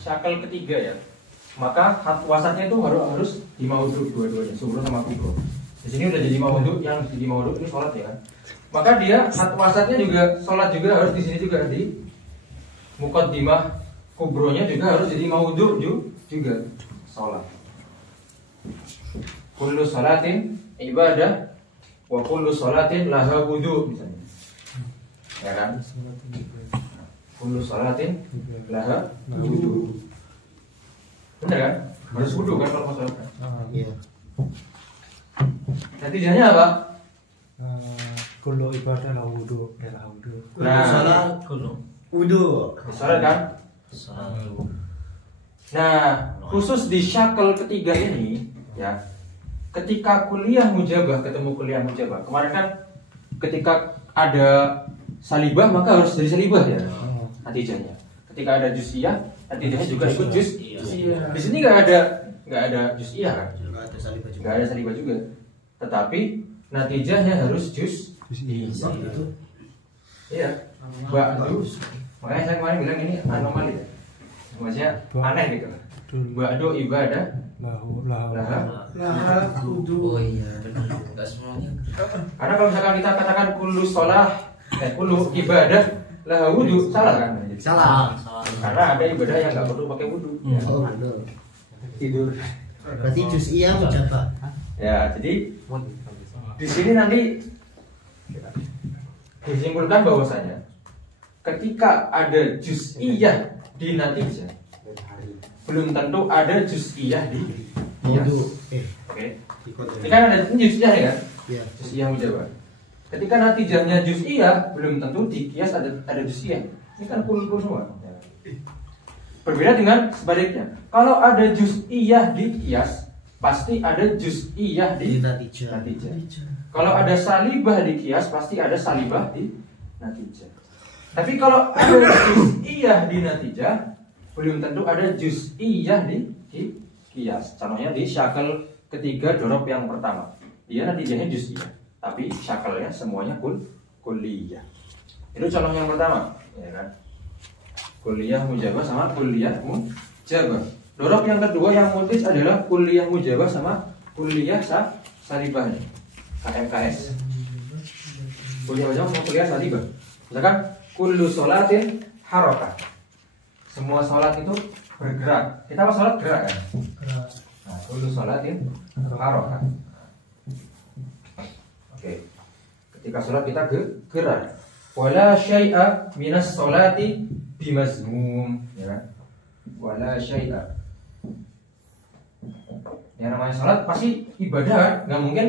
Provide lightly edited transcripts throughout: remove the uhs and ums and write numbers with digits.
syakal ketiga ya, maka wasatnya itu harus di maudhu dua-duanya, sughra sama kubro. Di sini udah jadi maudhu, yang jadi maudhu ini sholat ya kan. Maka dia wasatnya juga sholat juga harus di sini juga di muqaddimah kubronya juga harus jadi maudhu juga sholat. Kullu sholatin ibadah wa kullu sholatin laha wudu misalnya. Ya kan? Kullu sholatin laha wudu. Benar kan? Harus wudu kan kalau sholat kan? Iya. Natijahnya apa? Kullu ibadah la wudu, la wudu. Nah, Salat wudu. sholat kan? Nah, khusus di syakal ketiga ini ya, ketika kuliah mujabah ketemu kuliah mujabah. Kemarin kan ketika ada salibah maka harus dari salibah ya natijahnya. Ketika ada juz'iyah, natijahnya juga ikut juz'iyah. Di sini nggak ada juz'iyah kan? Nggak ada salibah juga. Tetapi natijahnya harus juz'iyah. Iya. Ba'du. Makanya saya kemarin bilang ini anomali ya. Maksudnya aneh gitu. Ba'du ibadah laha wudu. Oh iya, enggak semuanya. Karena kalau misalkan kita katakan kullu sholah, kullu ibadah laha wudu, salah kan? Salah. Karena ada ibadah yang nggak perlu pakai wudu. Oh benar. Tidur. Berarti juz'iyah mujabah. Ya, jadi di sini nanti disimpulkan bahwasanya ketika ada juz'iyah di natijah, belum tentu ada juz'iyah di Wudu. Oke. Ini kan ada juz'iyah ya kan? Iya. Juz'iyah mujabah. Ketika natijahnya juz'iyah, belum tentu di qiyas ada juz'iyah. Ini kan kul semua. Berbeda dengan sebaliknya. Kalau ada juz'iyah di qiyas, pasti ada juz'iyah di natijah. Kalau ada salibah di qiyas, pasti ada salibah di natijah. Tapi kalau ada juz'iyah di natijah, belum tentu ada juz'iyah di qiyas. Contohnya di syakal ketiga dorob yang pertama, dia natijahnya juz'iyah, tapi syakalnya semuanya kulliyah. Itu contoh yang pertama, ya kan? Kulliyah mujabah sama kulliyah mujabah. Dorob yang kedua yang mutis adalah kulliyah mujabah sama kulliyah salibah. KMKS. Kulliyah mujabah sama kulliyah salibah. Misalkan kullu sholatin harakah. Semua sholat itu bergerak. Kita apa sholat gerak kan? Nah, kullu sholatin harakah. Oke. Ketika sholat kita gerak. Wala syai'a minas sholati bimazmum, ya kan? Wala syai'a. Yang namanya sholat pasti ibadah, nggak mungkin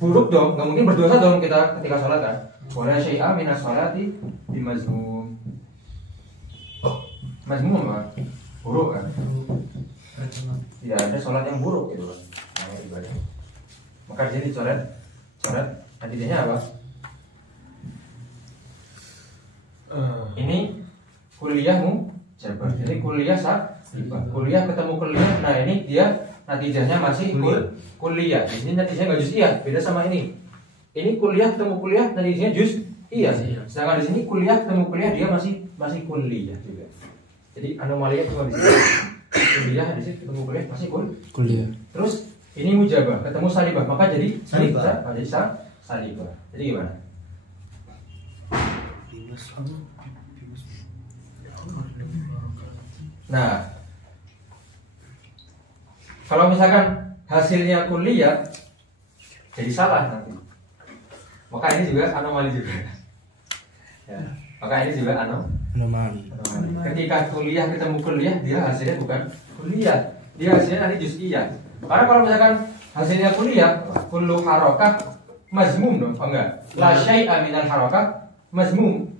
buruk dong, nggak mungkin berdosa dong kita ketika sholat kan? Wala syai'a minas sholati bimazmum. Mazmum apa? Buruk kan? Tidak ada sholat yang buruk gitu kan? Namanya ibadah. Maka di sini coret natijahnya apa? Ini kuliah mujabah. Jadi kuliah salibah. Kuliah ketemu kuliah. Nah ini dia natijahnya masih kuliah. Di sini natijahnya nggak juz'iyah. Beda sama ini. Ini kuliah ketemu kuliah, natijahnya juz'iyah. Sedangkan di sini kuliah ketemu kuliah dia masih kuliah juga. Jadi anomalinya cuma di sini. Kuliah di sini ketemu kuliah masih kuliah. Terus ini mujabah ketemu salibah, maka jadi salibah. Jadi salibah. Jadi gimana? Nah, kalau misalkan hasilnya kuliah jadi salah nanti, maka ini juga anomali juga. Ya, maka ini juga anomali. Ketika kuliah ketemu kuliah, dia hasilnya bukan kuliah, dia hasilnya nanti juz'iyah. Karena kalau misalkan hasilnya kuliah, kullu harakah mazmum dong, oh enggak? La syai'a minal harakah mazmum.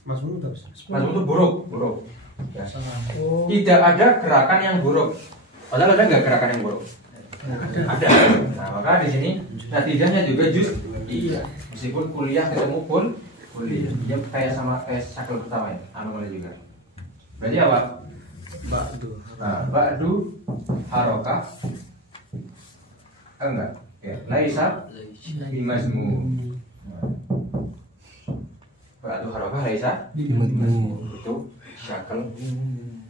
Mazmum itu buruk. Ya. Tidak ada gerakan yang buruk. Padahal ada nggak gerakan yang buruk? Ada. Nah, maka di sini natijahnya juga juz'iyah. Meskipun kuliah ketemu kuliah, dia kayak syakal pertama ya, anomali juga. Berarti apa? Ba'du harakah. Enggak. Ya, laisa bimazmum. Ba'du harakah laisa bimazmum. Itu syakal.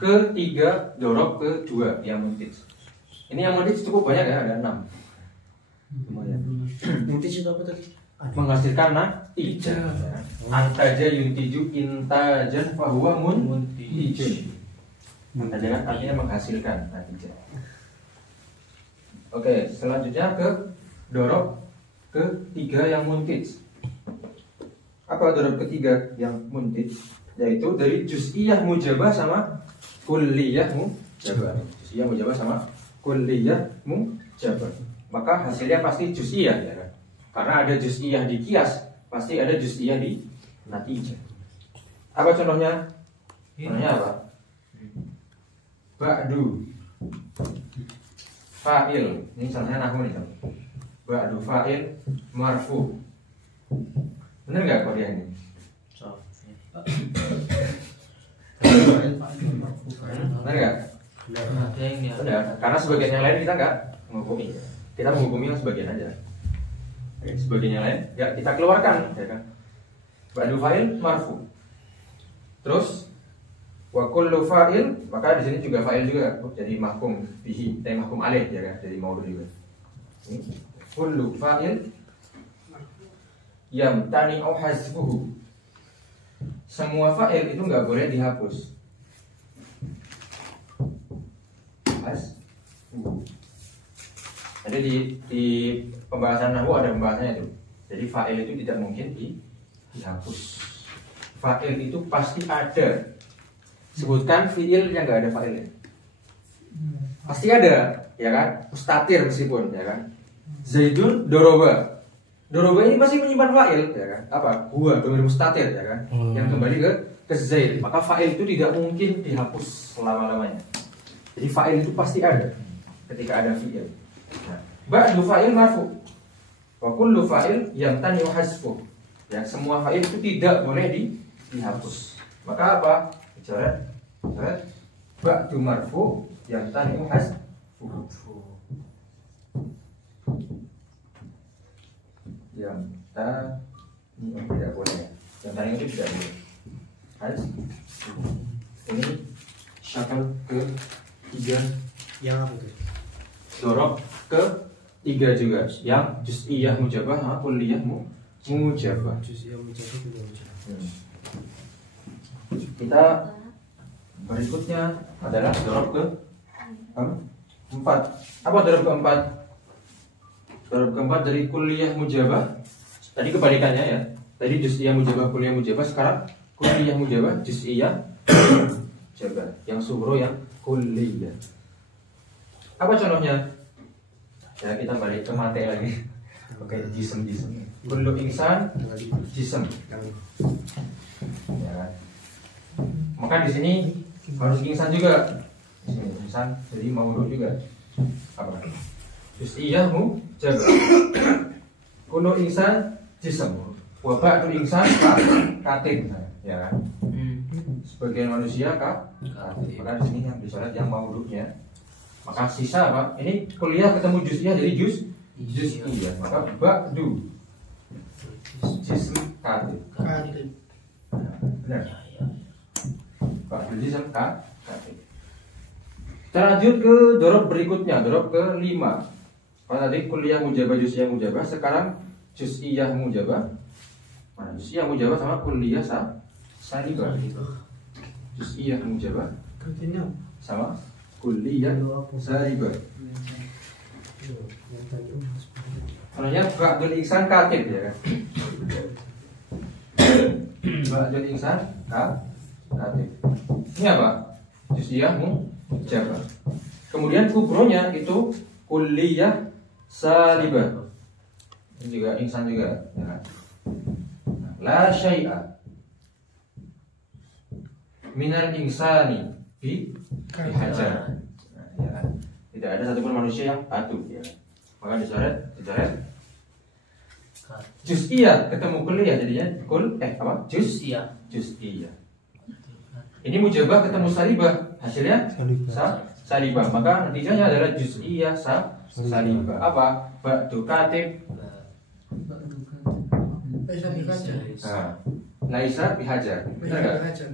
Ketiga dorob kedua yang muntij. Ini yang muntij cukup banyak ya, ada 6. Lumayan. Muntij itu apa tadi? Menghasilkan natijah. Antaja yuntiju intajan fahuwa muntij. Antaja kan artinya menghasilkan natijah. Oke, selanjutnya ke dorob ketiga yang muntij. Apa dorob ketiga yang muntij? Yaitu dari juz'iyah mujabah sama kulliyah mujabah. Juz'iyah mujabah sama kulliyah mujabah. Maka hasilnya pasti juz'iyah ya kan? Karena ada juz'iyah di kias, pasti ada juz'iyah di natijah. Apa contohnya? Contohnya apa? Ba'du fa'il. Ini contohnya nahwu nih. Ba'du fa'il marfu. Bener nggak Korea ini? Benar nggak? Benar. Karena sebagian yang lain kita nggak menghukumi. Kita menghukumi yang sebagian aja. Oke, sebagian yang lain ya kita keluarkan, ya kan? Ba'du fa'il marfu. Terus wa kullu fa'il, maka di sini juga fa'il juga jadi mahkum bihi, mahkum alaih ya kan? Jadi maudhu juga. Kullu fa'il yamtani'u hazfuhu. Semua fa'il itu nggak boleh dihapus. Jadi di pembahasan nahwu ada pembahasannya itu. Jadi fa'il itu tidak mungkin dihapus. Fa'il itu pasti ada. Sebutkan fi'il yang nggak ada fa'ilnya. Pasti ada, ya kan? Mustatir meskipun, ya kan? Zaidun doroba. Doroba ini pasti menyimpan fa'il, ya kan? Apa? Huwa domir mustatir, ya kan? Yang kembali ke Zaid. Maka fa'il itu tidak mungkin dihapus selama-lamanya. Jadi fa'il itu pasti ada ketika ada fi'il. Nah, ba'du fa'il marfu. Wa kullu fa'il yamtani'u hasfuh. Ya, semua fa'il itu tidak boleh dihapus. Maka apa? Coret ba'du marfu yamtani'u hasfuh. Yang tidak boleh. Yang tadi itu tidak boleh. Ini syakal ke-3 Yang apa tuh? dorob ke-3 juga. Yang juz'iyah mujabah sama kulliyah mujabah. Juz'iyah mujabah juga mujabah. Kita berikutnya adalah dorob ke-4. Apa dorob ke-4? Dorob ke-4 dari kulliyah mujabah. Tadi kebalikannya ya. Tadi juz'iyah mujabah, kulliyah mujabah. Sekarang kulliyah mujabah, juz'iyah mujabah. Yang sughra, yang kulliyah. Apa contohnya? Ya kita balik ke mate lagi. Oke, jism. Kullu insan jism. Ya kan? Maka di sini harus insan juga. Di sini insan jadi maudhu juga. Apa? Juz'iyah mujabah. Kullu insan jism. Wa ba'du insan katib. Ya kan? Sebagian manusia katib. Maka di sini yang disolat yang maudhunya. Maka sisa apa? Ini kuliah ketemu juz'iyah jadi juz'iyah. Maka ba'du jism katib. Benar. Ba'du jism katib. Kita lanjut ke dorob berikutnya, dorob ke-5. Kalau tadi kuliah mujabah, juz'iyah mujabah, sekarang juz'iyah mujabah. Mana juz'iyah mujabah sama kuliah salibah. Juz'iyah mujabah sama kulliyah salibah. Contohnya ba'dul insan katib ya kan. Ba'dul insan katib. Ini apa? Juz'iyah mujabah. Kemudian kubronya itu kulliyah salibah. Ini juga insan juga ya kan. La syai'a minal insani bi hajar. Ya kan? Tidak ada satupun manusia yang patuh ya. Maka dicoret juz'iyah ketemu kulliyah jadinya juz'iyah. Ini mujabah ketemu salibah, hasilnya salibah. Maka natijahnya adalah juz'iyah salibah. Apa? Ba'du katib laisa bihajar. Benar enggak?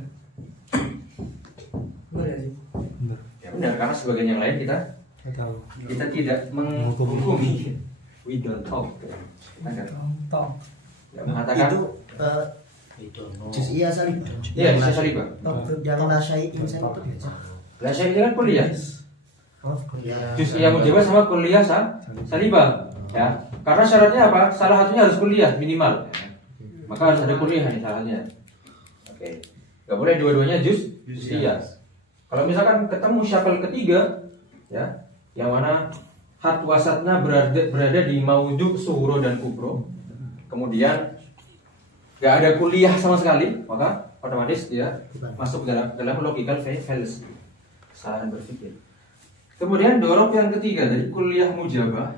benar karena sebagian yang lain kita Nggak tahu. tidak menghukumi. We don't talk. Kita Tong. nggak mengatakan Itu jus iya salib. iya bisa salibah. Yang nasai insan itu biasa. Lah saya ini kan kuliah. Oh, kuliah. Jus iya mujabah sama kuliah salibah. Ya, karena syaratnya apa? Salah satunya harus kuliah minimal. Maka harus ada kuliah nih salahnya. Oke, nggak boleh dua-duanya jus iya. Kalau misalkan ketemu syakal ketiga, ya, yang mana hat wasatnya berada di maudhu sughra dan kubro, kemudian nggak ada kuliah sama sekali, maka otomatis dia masuk dalam logical fallacy, kesalahan berpikir. Kemudian dorok yang ketiga dari kuliah mujabah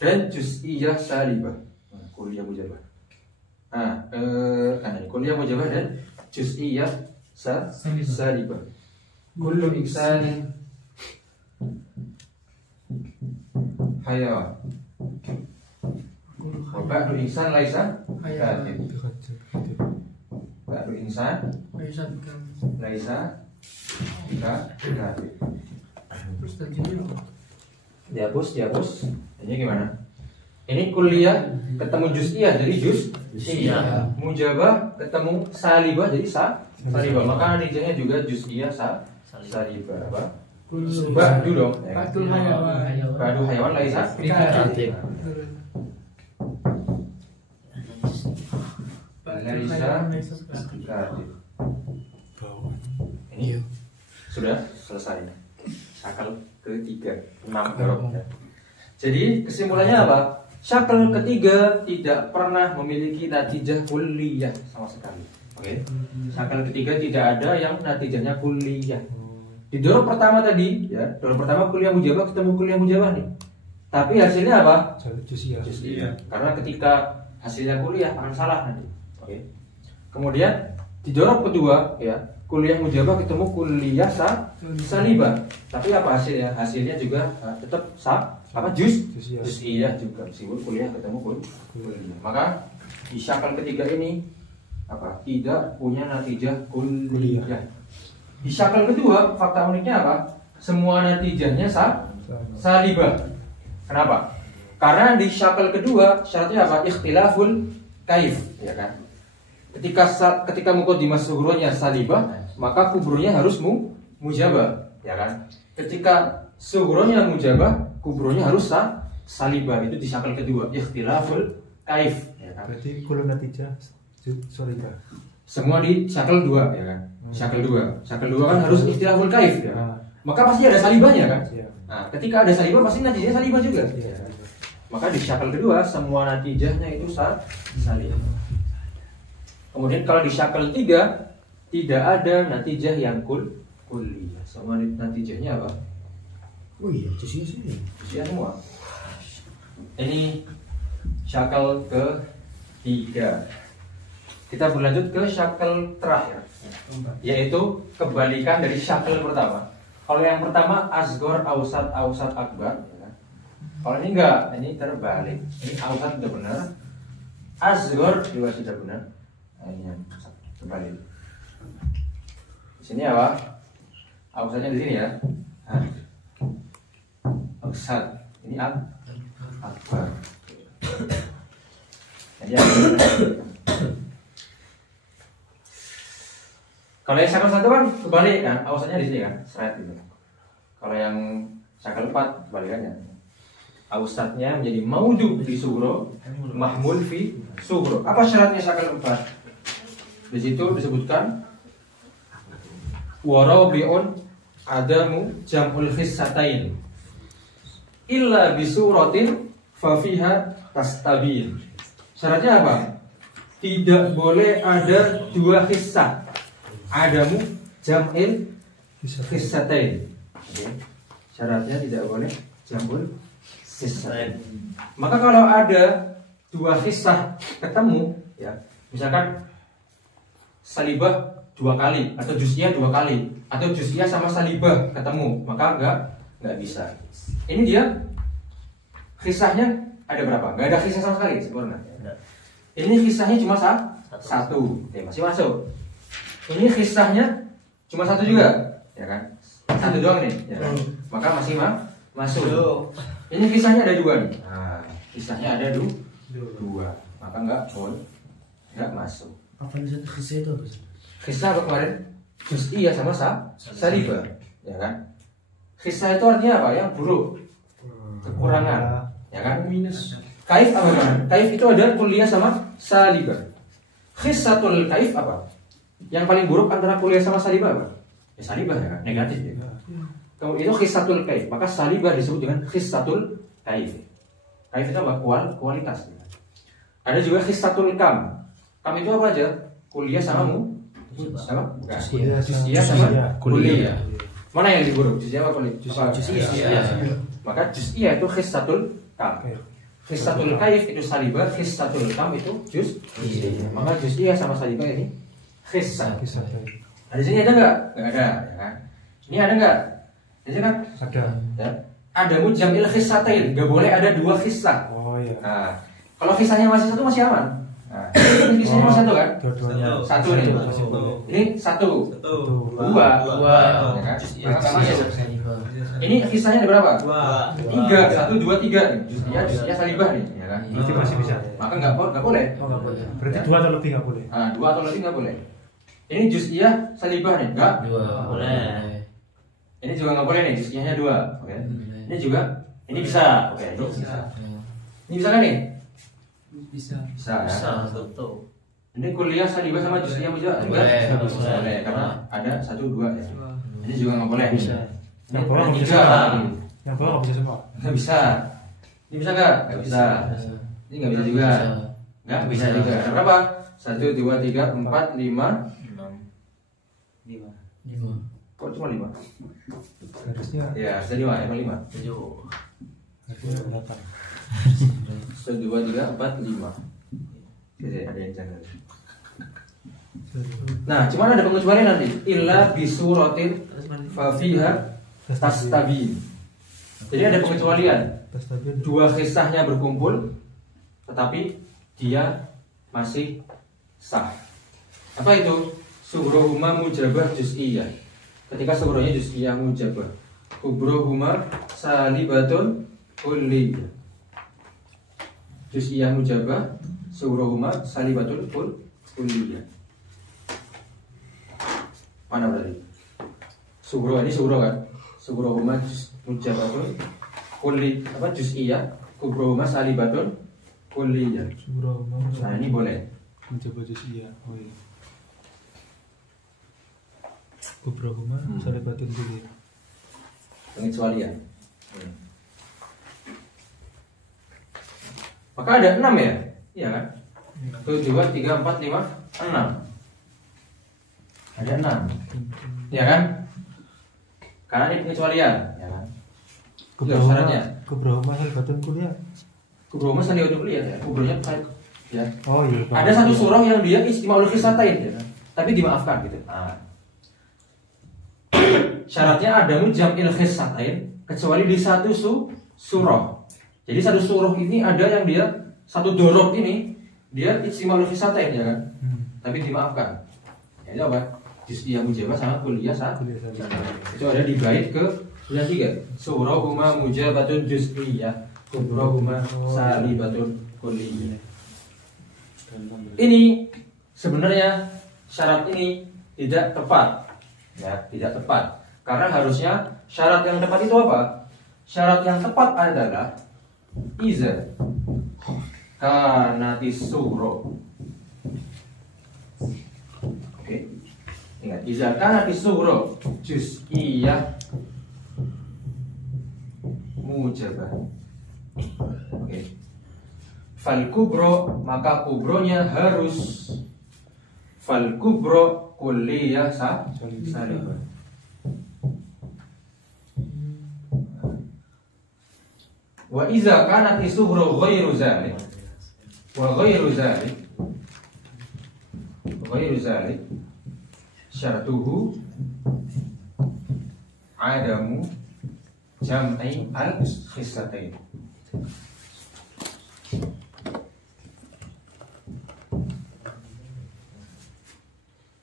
dan juz'iyah salibah. Kuliah mujabah. Ini kuliah mujabah dan juz'iyah salibah. Kullu ihsanin hayawan. Ba'du insan laisa katib. Ba'du insan laisa katib. Terus tadi dulu. Dihapus. Ini gimana? Ini kuliah ketemu juz'iyah jadi juz'iyah. Mujabah ketemu salibah jadi salibah. Maka natijahnya juga juz'iyah salibah. Apa? Ba'du dong. Ba'dul hayawan. Ba'du hayawan laisa katib. Laisa katib. Ini sudah selesai. Syakal ketiga 6 huruf. Jadi kesimpulannya apa? Syakal ketiga tidak pernah memiliki natijah kulliyah sama sekali. Oke. Syakal ketiga tidak ada yang natijahnya kulliyah. Di dorong pertama tadi, ya, dorong pertama kuliah mujabah ketemu kuliah mujabah nih. Tapi hasilnya apa? Jus iya. Karena ketika hasilnya kuliah akan salah nanti. Oke. Kemudian di dorong kedua, ya, kuliah mujabah ketemu kuliah salibah. Tapi apa hasilnya? Hasilnya juga tetap jus iya juga. Meskipun kuliah ketemu kuliah. Maka di syakal ketiga ini apa? Tidak punya natijah kuliah. Di syakal kedua, fakta uniknya apa? Semua natijahnya salibah. Kenapa? Karena di syakal kedua syaratnya apa? Ikhtilaful kaif, ya kan? Ketika muqaddimah sughronya salibah, maka kubronya harus mujabah, ya kan? Ketika sughronya mujabah, kubronya harus salibah. Itu di syakal kedua, ikhtilaful kaif, ya kan? Berarti kalau natijah salibah. Semua di syakal 2, ya kan? Syakal 2 kan harus ikhtilaful kaif, ya kan? Maka pasti ada salibahnya kan? Nah, ketika ada salibah pasti natijahnya salibah juga. Maka di syakal kedua semua natijahnya itu salibah. Kemudian kalau di syakal 3 tidak ada natijah yang kulliyah. Semua natijahnya apa? Oh iya, jus iya sih. Jus semua. Ini syakal ke-3. Kita berlanjut ke syakal terakhir, yaitu kebalikan dari syakal pertama. Kalau yang pertama asgor, ausat, akbar, ya kan? Kalau ini enggak, ini terbalik. Ini ausat sudah benar, asgor juga sudah benar. Nah, ini yang terbalik. Di sini apa? Ausatnya di sini ya. Ausat. Ini akbar. Jadi kalau yang syakal 1 kan kebalik kan, ausatnya di sini kan, seret gitu. Kalau yang syakal 4 kebalikannya. Ausatnya menjadi maudhu di sughro, mahmul fi sughro. Apa syaratnya syakal 4? Di situ disebutkan warabi'un adamu jam'ul khissatain illa bisuratin fa fiha tastabil. Syaratnya apa? Tidak boleh ada 2 khissah. Adamu jam'il khissatain. Syaratnya tidak boleh jam'ul khissatain. Maka kalau ada 2 khissah ketemu, ya, misalkan salibah 2 kali atau juz'iyah 2 kali atau juz'iyah sama salibah ketemu, maka enggak bisa. Ini dia khissahnya ada berapa? Enggak ada khissah sama sekali, sempurna. Ini khissahnya cuma 1. Oke, masih masuk. Ini khissahnya cuma 1 juga, ya kan? 1 satu doang nih, ya kan? Maka masih masuk. Ini kisahnya ada dua nih. Nah, kisahnya ada dua, maka nggak masuk. Apa nih satu kisah itu? Kisah apa kemarin? Juz'iyah sama salibah, ya kan? Kisah itu artinya apa? Yang buruk, kekurangan, ya kan? Minus. Kaif apa kan? Kaif itu ada kuliah sama salibah. Khisatul kaif apa? Yang paling buruk antara kuliah sama salibah apa? Ya salibah ya kan? Negatif ya. Kemudian itu khisatul kaif, maka salibah disebut dengan khisatul kaif. Kaif itu apa? Kualitas. Ada juga khisatul kam. Kam itu apa aja? Kuliah sama sama? Juz'iyah sama kuliah. Mana yang lebih buruk? Juz'iyah apa kuliah? Juz'iyah. Maka juz'iyah itu khisatul kam. Khisatul kaif itu salibah, khisatul kam itu juz'iyah. Maka juz'iyah sama salibah ini khissah. Nah, di sini ada nggak? Nggak ada, ya kan? Ini ada nggak? Di sini kan? Ada. Ya. Ada mujamil khissatain, nggak boleh ada dua khissah. Oh iya. Nah, kalau khissahnya masih satu masih aman. Nah, ini khissahnya masih satu kan? Dua-duanya. Satu nih. Ini satu. Dua. Ya kan? Maka nggak masuk. Ini khissahnya ada berapa? Tiga. Satu, dua, tiga. Juz'iyah salibah nih, ya kan? Berarti masih bisa. Maka nggak boleh. Berarti dua atau lebih nggak boleh. Nah, dua atau lebih nggak boleh. Ini juz'iyah salibah nih, nggak? Boleh. Ini juga nggak boleh nih, juz'iyahnya dua. Oke. Ini juga, ini bisa. Oke, ini bisa. Ini bisa kan nih? Bisa. Bisa. Ya? Betul. Ini kuliah salibah sama juz'iyah juga Boleh. boleh, karena ada satu dua ya. Ini juga nggak boleh. Bisa. Ini Yang bawah nggak bisa tiga. semua. Yang bawah nggak bisa semua. Nggak bisa. Ini bisa nggak? Nggak bisa. Ini nggak bisa juga. Nggak bisa juga. Ada berapa? 1, 2, 3, 4, 5. 5. Kok cuma 5? Harusnya Ya, sudah 5, emang 5. 7. harusnya 8. 1, 2, 3, 4, 5. Oke, ada yang jangan. Nah, cuman ada pengecualian nanti. Illa bisuratin fafiha tastabin. Jadi ada pengecualian. Dua kisahnya berkumpul, tetapi dia masih sah. Apa itu? Sughrohuma mujabah juz'iyah. Ketika sughrohnya juz'iyah mujabah. Kubrohuma salibatun kulliyah. Juz'iyah mujabah, sughrohuma salibatun kulliyah. Mana berarti? Sughro ini sughro kan? Sughrohuma mujabatun kulli apa juz'iyah, kubrohuma salibatun kulliyah. Nah, ini boleh. Mencoba juz'iyah. Oh iya. Kubrahuma salibatun kulliyah. Pengecualian. Maka ada 6 ya? Iya kan? 1, 2, 3, 4, 5, 6. Ada 6. Ya kan? Karena ini pengecualian, ya kan? Itu syaratnya. Kubrahuma salibatun kulliyah. Kubrohuma salibatun kulliyah ya. Kubrohnya ya. Oh iya. Ada satu surah yang dia istimewa khisatain ya, tapi dimaafkan gitu. Nah. Syaratnya ada mujamil khisatain kecuali di satu surah. Jadi satu surah ini ada yang dia satu dorob ini dia istimewa khisatain ya kan, tapi dimaafkan. Ya itu apa? Juz'iyah mujabah sama kulliyah satu. Itu ada di bait ke 93. Surahuma mujabatun juz'iyah, kubrahuma salibatun kulliyah. Ini sebenarnya syarat ini tidak tepat, ya tidak tepat. Karena harusnya syarat yang tepat itu apa? Syarat yang tepat adalah iza kanatis sugro. Oke, ingat iza kanatis sugro juz'iyah mujabah. Oke. Fal kubro, maka kubronya harus fal kubro kulliyah salibah. Wa iza kanat isughru ghairu zalik wa ghairu zalik syartuhu adamu jam'i al-khislatain.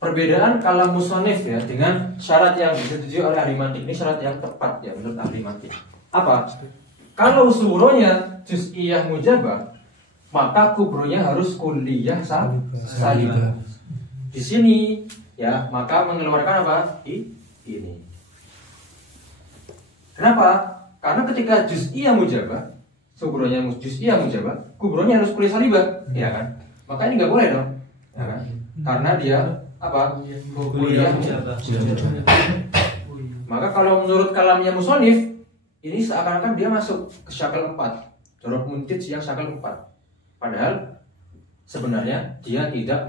perbedaan kalam musonif ya dengan syarat yang disetujui oleh ahli mantik. Ini syarat yang tepat ya menurut ahli mantik. Apa? Kalau suronya juz'iyah mujabah, maka kubronya harus kulliyah salibah. Di sini ya, maka mengeluarkan apa? Ini. Kenapa? Karena ketika juz'iyah mujabah, suronya juz'iyah mujabah, kubronya harus kulliyah salibah, ya kan? Maka ini nggak boleh dong, ya kan? Karena dia apa? Kulliyah mujabah. Maka kalau menurut kalamnya musonif, ini seakan-akan dia masuk ke syakal 4, jorok muntij yang syakal 4. Padahal sebenarnya dia tidak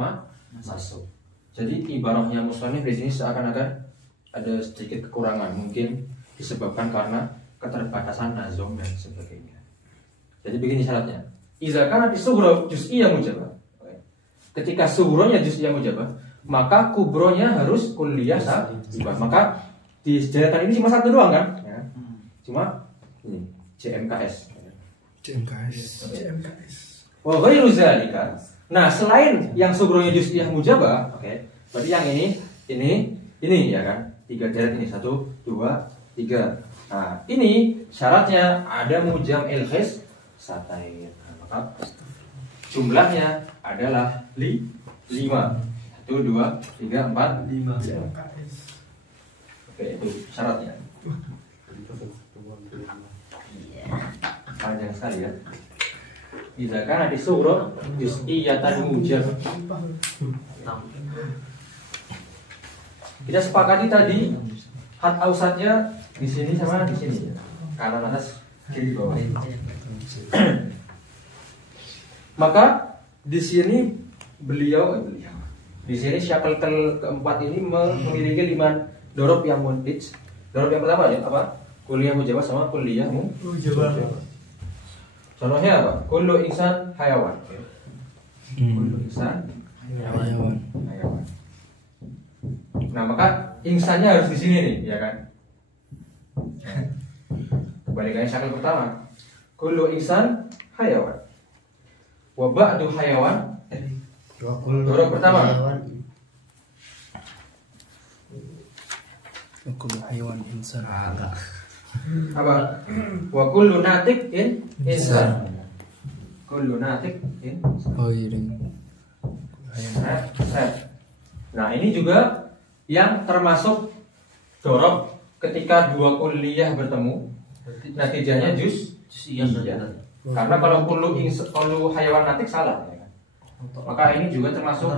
masuk. Jadi ibarahnya musonif di sini seakan-akan ada sedikit kekurangan, mungkin disebabkan karena keterbatasan nazom dan sebagainya. Jadi begini syaratnya. Iza kanati sughra juz'iyah mujabah. Ketika sughronya juz'iyah mujabah, maka kubronya harus kulliyah salibah. Maka di sederetan ini cuma satu doang kan? Ya. Cuma ini JMKS. Wa ghairu zalika. Nah, selain yang sughronya juz'iyah mujabah, oke. Berarti yang ini ya kan? 3 deret ini 1 2 3. Nah, ini syaratnya ada mujam ilkhis satair. Maka jumlahnya adalah 5. 1 2 3 4 5. Oke, itu syaratnya. Panjang sekali ya. Idza kana di sughra juz'iyatan mujab. Kita sepakati tadi had ausatnya di sini sama di sini. Kanan atas, kiri bawah. Maka di sini beliau di sini syakal keempat ini memiliki 5 dorob yang muntij. Dorob yang pertama ya apa? Kulliyah mujabah sama kulliyah mujabah. Contohnya apa? Kullu insan hayawan. Kullu insan hayawan. Nah, maka insannya harus di sini nih, ya kan? Kebalikannya syakal pertama. Kullu insan hayawan. Wa ba'du hayawan. Dorob pertama. Kullu hayawan insan. Apa? Wa kullu natik insan. Kullu natik insan. Oh iya. Nah, ini juga yang termasuk dorob ketika 2 kulliyah bertemu, natijahnya juz'iyah. Karena kalau kullu hayawan natik salah ya kan? Maka ini juga termasuk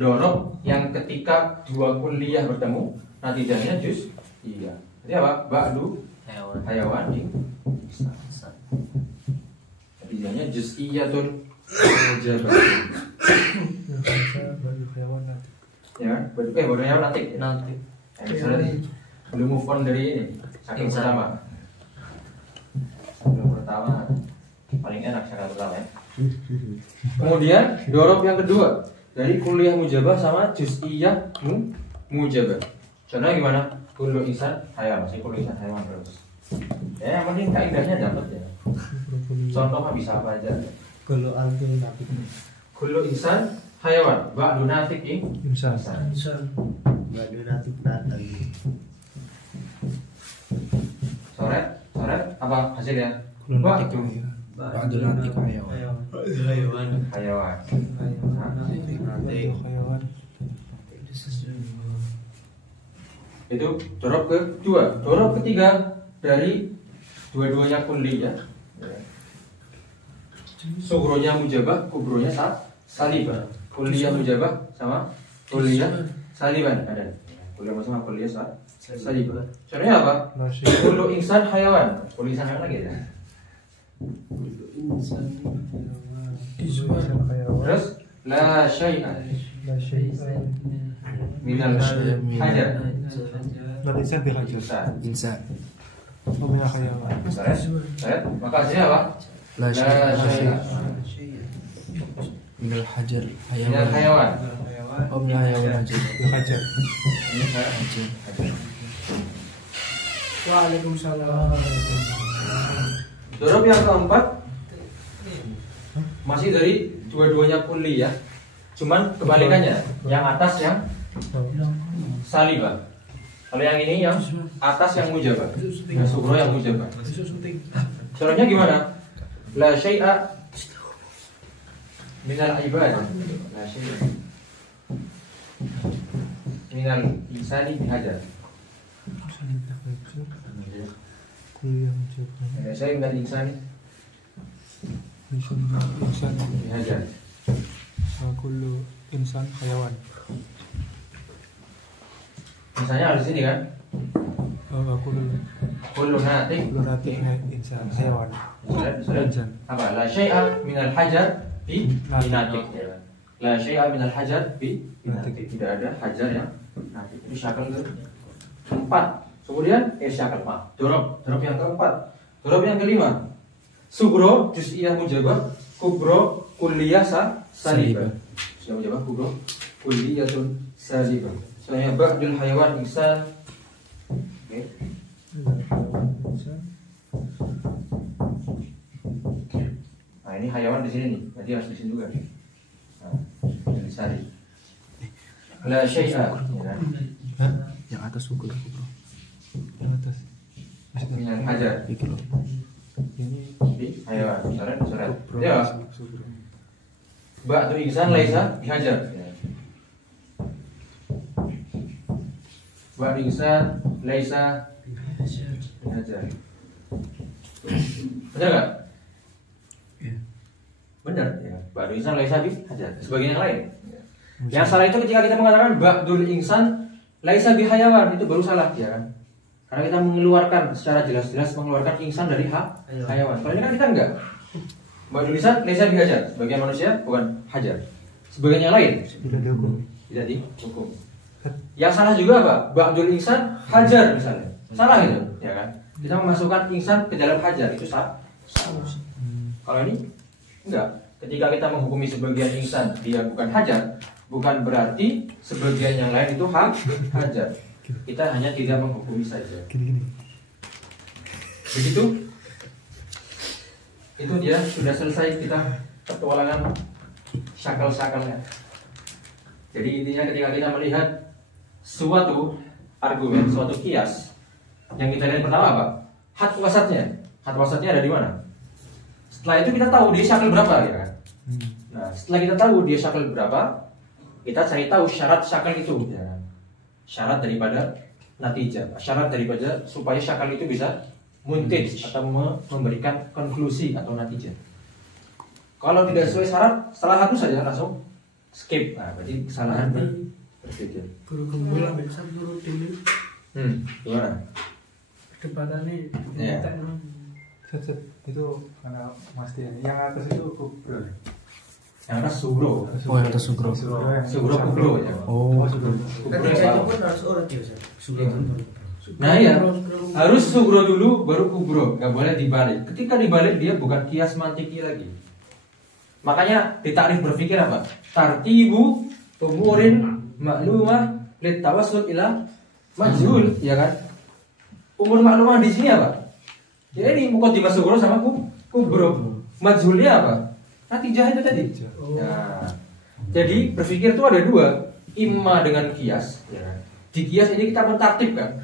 dorob yang ketika 2 kulliyah bertemu, natijahnya juz'iyah. Jadi apa? Ba'du hayawan insan. Natijahnya juz'iyatun mujabah. Ya, baru hayawan natik. Misalnya nih, belum move on dari ini, saking pertama. Saking pertama paling enak syakal pertama ya. Kemudian dorob yang kedua dari kulliyah mujabah sama juz'iyah mujabah. Contohnya gimana? Kullu insan hayawan, masih kullu insan hayawan terus. Ya, yang penting kaidahnya dapat ya. Contoh mah bisa apa aja. Kullu alfi natik. Kullu insan hayawan, ba'du natik Insan. Ba'du natik datang. Coret apa hasilnya? Kullu natik. Ba'du natik hayawan. Hayawan. Itu dorob kedua. Dorob ketiga dari dua-duanya kulliyah. Sughronya mujabah, kubronya salibah. Kulliyah mujabah sama kulliyah salibah ada. Kulliyah sama kulliyah salibah. Contohnya apa? Kullu insan hayawan. Kullu insan hayawan lagi ya. Terus la syai'an minal hajar. Insan dihajar. Insan. Oh, minal hayawan. Maka hasilnya apa? La syai'a minal hajar Minal hayawan. Oh, minal hayawan hajar. Dihajar. Waalaikumsalam. Dorob yang keempat masih dari dua-duanya kulliyah, cuman kebalikannya. Yang atas yang salibah. Kalau yang ini yang atas yang mujabah, yang sugro yang mujabah. Contohnya gimana? La syai'a minal ibadah, la syai'a minal insani bihajar. kuliah mencoba La syai'a minal insani insan bihajar. kullu insan hayawan. Misalnya di sini kan, kullu natik kullu natik insan hayawan. Misalnya apa? La syai'a minal hajar bi natik. La syai'a minal hajar bi natik. Tidak ada hajar yang natik. Itu syakal keempat. Kemudian syakal dorob yang keempat. Dorob yang kelima. Sugro juz'iyah mujabah, kubro kulliyah salibah. Sudah mujabah kubro kulliyatun salibah. Soalnya ba'dul hayawan insan. Oke. Nah, ini hayawan di sini nih. Nanti harus di sini juga. Nah, jadi sari. La syai'a. Yang atas sugro. Yang atas. Minal hajar. Ini Hayawan. Surat. kubro. Ya. Subro. Ba'dul insan laisa bihajar. Ba'dul insan laisa bihajar. Benar nggak? Iya. Benar ya. Ba'dul insan laisa bihajar. Sebagian yang lain. Yang salah itu ketika kita mengatakan ba'dul insan laisa bihayawan, itu baru salah ya kan? Karena kita mengeluarkan secara jelas-jelas mengeluarkan insan dari hayawan. Kalau ini kan kita enggak. Ba'dul insan laisa bihajar. Sebagian manusia bukan hajar. Sebagian yang lain Tidak dihukum. tidak dihukum. Yang salah juga apa? Ba'dul insan hajar misalnya. Salah itu, ya kan? Kita memasukkan insan ke dalam hajar itu salah. Kalau ini enggak. Ketika kita menghukumi sebagian insan dia bukan hajar, bukan berarti sebagian yang lain itu hajar. Kita hanya tidak menghukumi saja. Gini. Begitu. Itu dia sudah selesai kita petualangan syakal-syakalnya. Jadi intinya ketika kita melihat suatu argumen, suatu kias, yang kita lihat pertama apa? Had wasatnya. Had wasatnya ada di mana? Setelah itu kita tahu dia syakal berapa ya kan? Nah, setelah kita tahu dia syakal berapa, kita cari tahu syarat syakal itu ya kan? Syarat daripada natijah, syarat daripada supaya syakal itu bisa muntij atau memberikan konklusi atau natijah. Kalau tidak sesuai syarat, salah satu saja langsung skip. Nah, berarti kesalahan berbeda. Guru gembul ambil satu dulu. Gimana? Kedepannya Ya. Set itu karena pasti yang atas itu kubro. Yang atas sugro. Oh, yang atas sugro. Sugro kubro ya. Oh, Kubro yang Itu apa? pun harus urut ya Ustaz. Sudah Nah ya, harus sugro dulu baru kubro, nggak boleh dibalik. Ketika dibalik dia bukan kias mantiki lagi. Makanya di takrif berpikir apa? Tartibu umurin maklumah litawassul ila majhul, ya kan? Umur maklumah di sini apa? Ya ini muqaddimah sugro sama kubro. Majhulnya apa? Natijah itu tadi. Nah, jadi berpikir itu ada dua, imma dengan kias, ya kan? Di kias ini kita mentartib kan?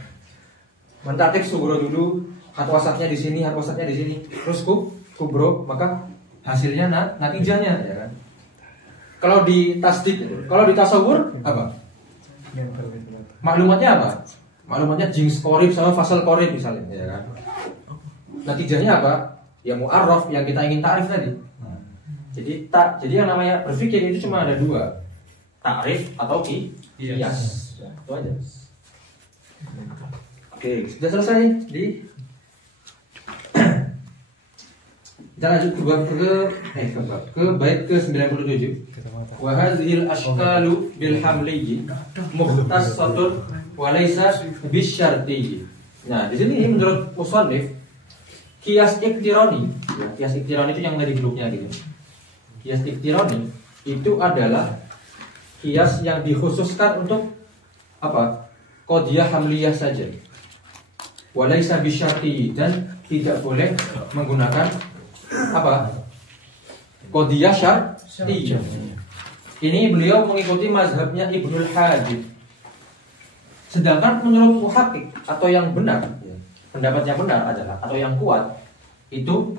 Mentartib sugro dulu, hat wasatnya di sini, hat wasatnya di sini, terus kubro, maka hasilnya natijahnya, ya kan? Kalau di tasdik, kalau di tasawur apa? Maklumatnya apa? Maklumatnya jins korib sama fasal korib misalnya, ya kan? Natijahnya apa? Ya mu'arraf yang kita ingin takrif tadi. Jadi yang namanya berpikir itu cuma ada dua, takrif atau kias. Ya, itu aja. Oke, sudah selesai di. Kita lanjut ke bait ke-97. Wa hadhil ashkalu bil hamli mukhtassatun wa laysa bisyarti. Nah, di sini menurut musannif kias iktirani, ya, kias iktirani itu yang dari grupnya gitu. Kias iktirani itu adalah kias yang dikhususkan untuk apa? Qadiyah hamliyah saja. Wa laysa bisyarti, dan tidak boleh menggunakan apa? Qadiyah syartiyah. Ini beliau mengikuti mazhabnya Ibnul Hajib. Sedangkan menurut muhaqqiq atau yang benar, ya, pendapat yang benar adalah atau yang kuat itu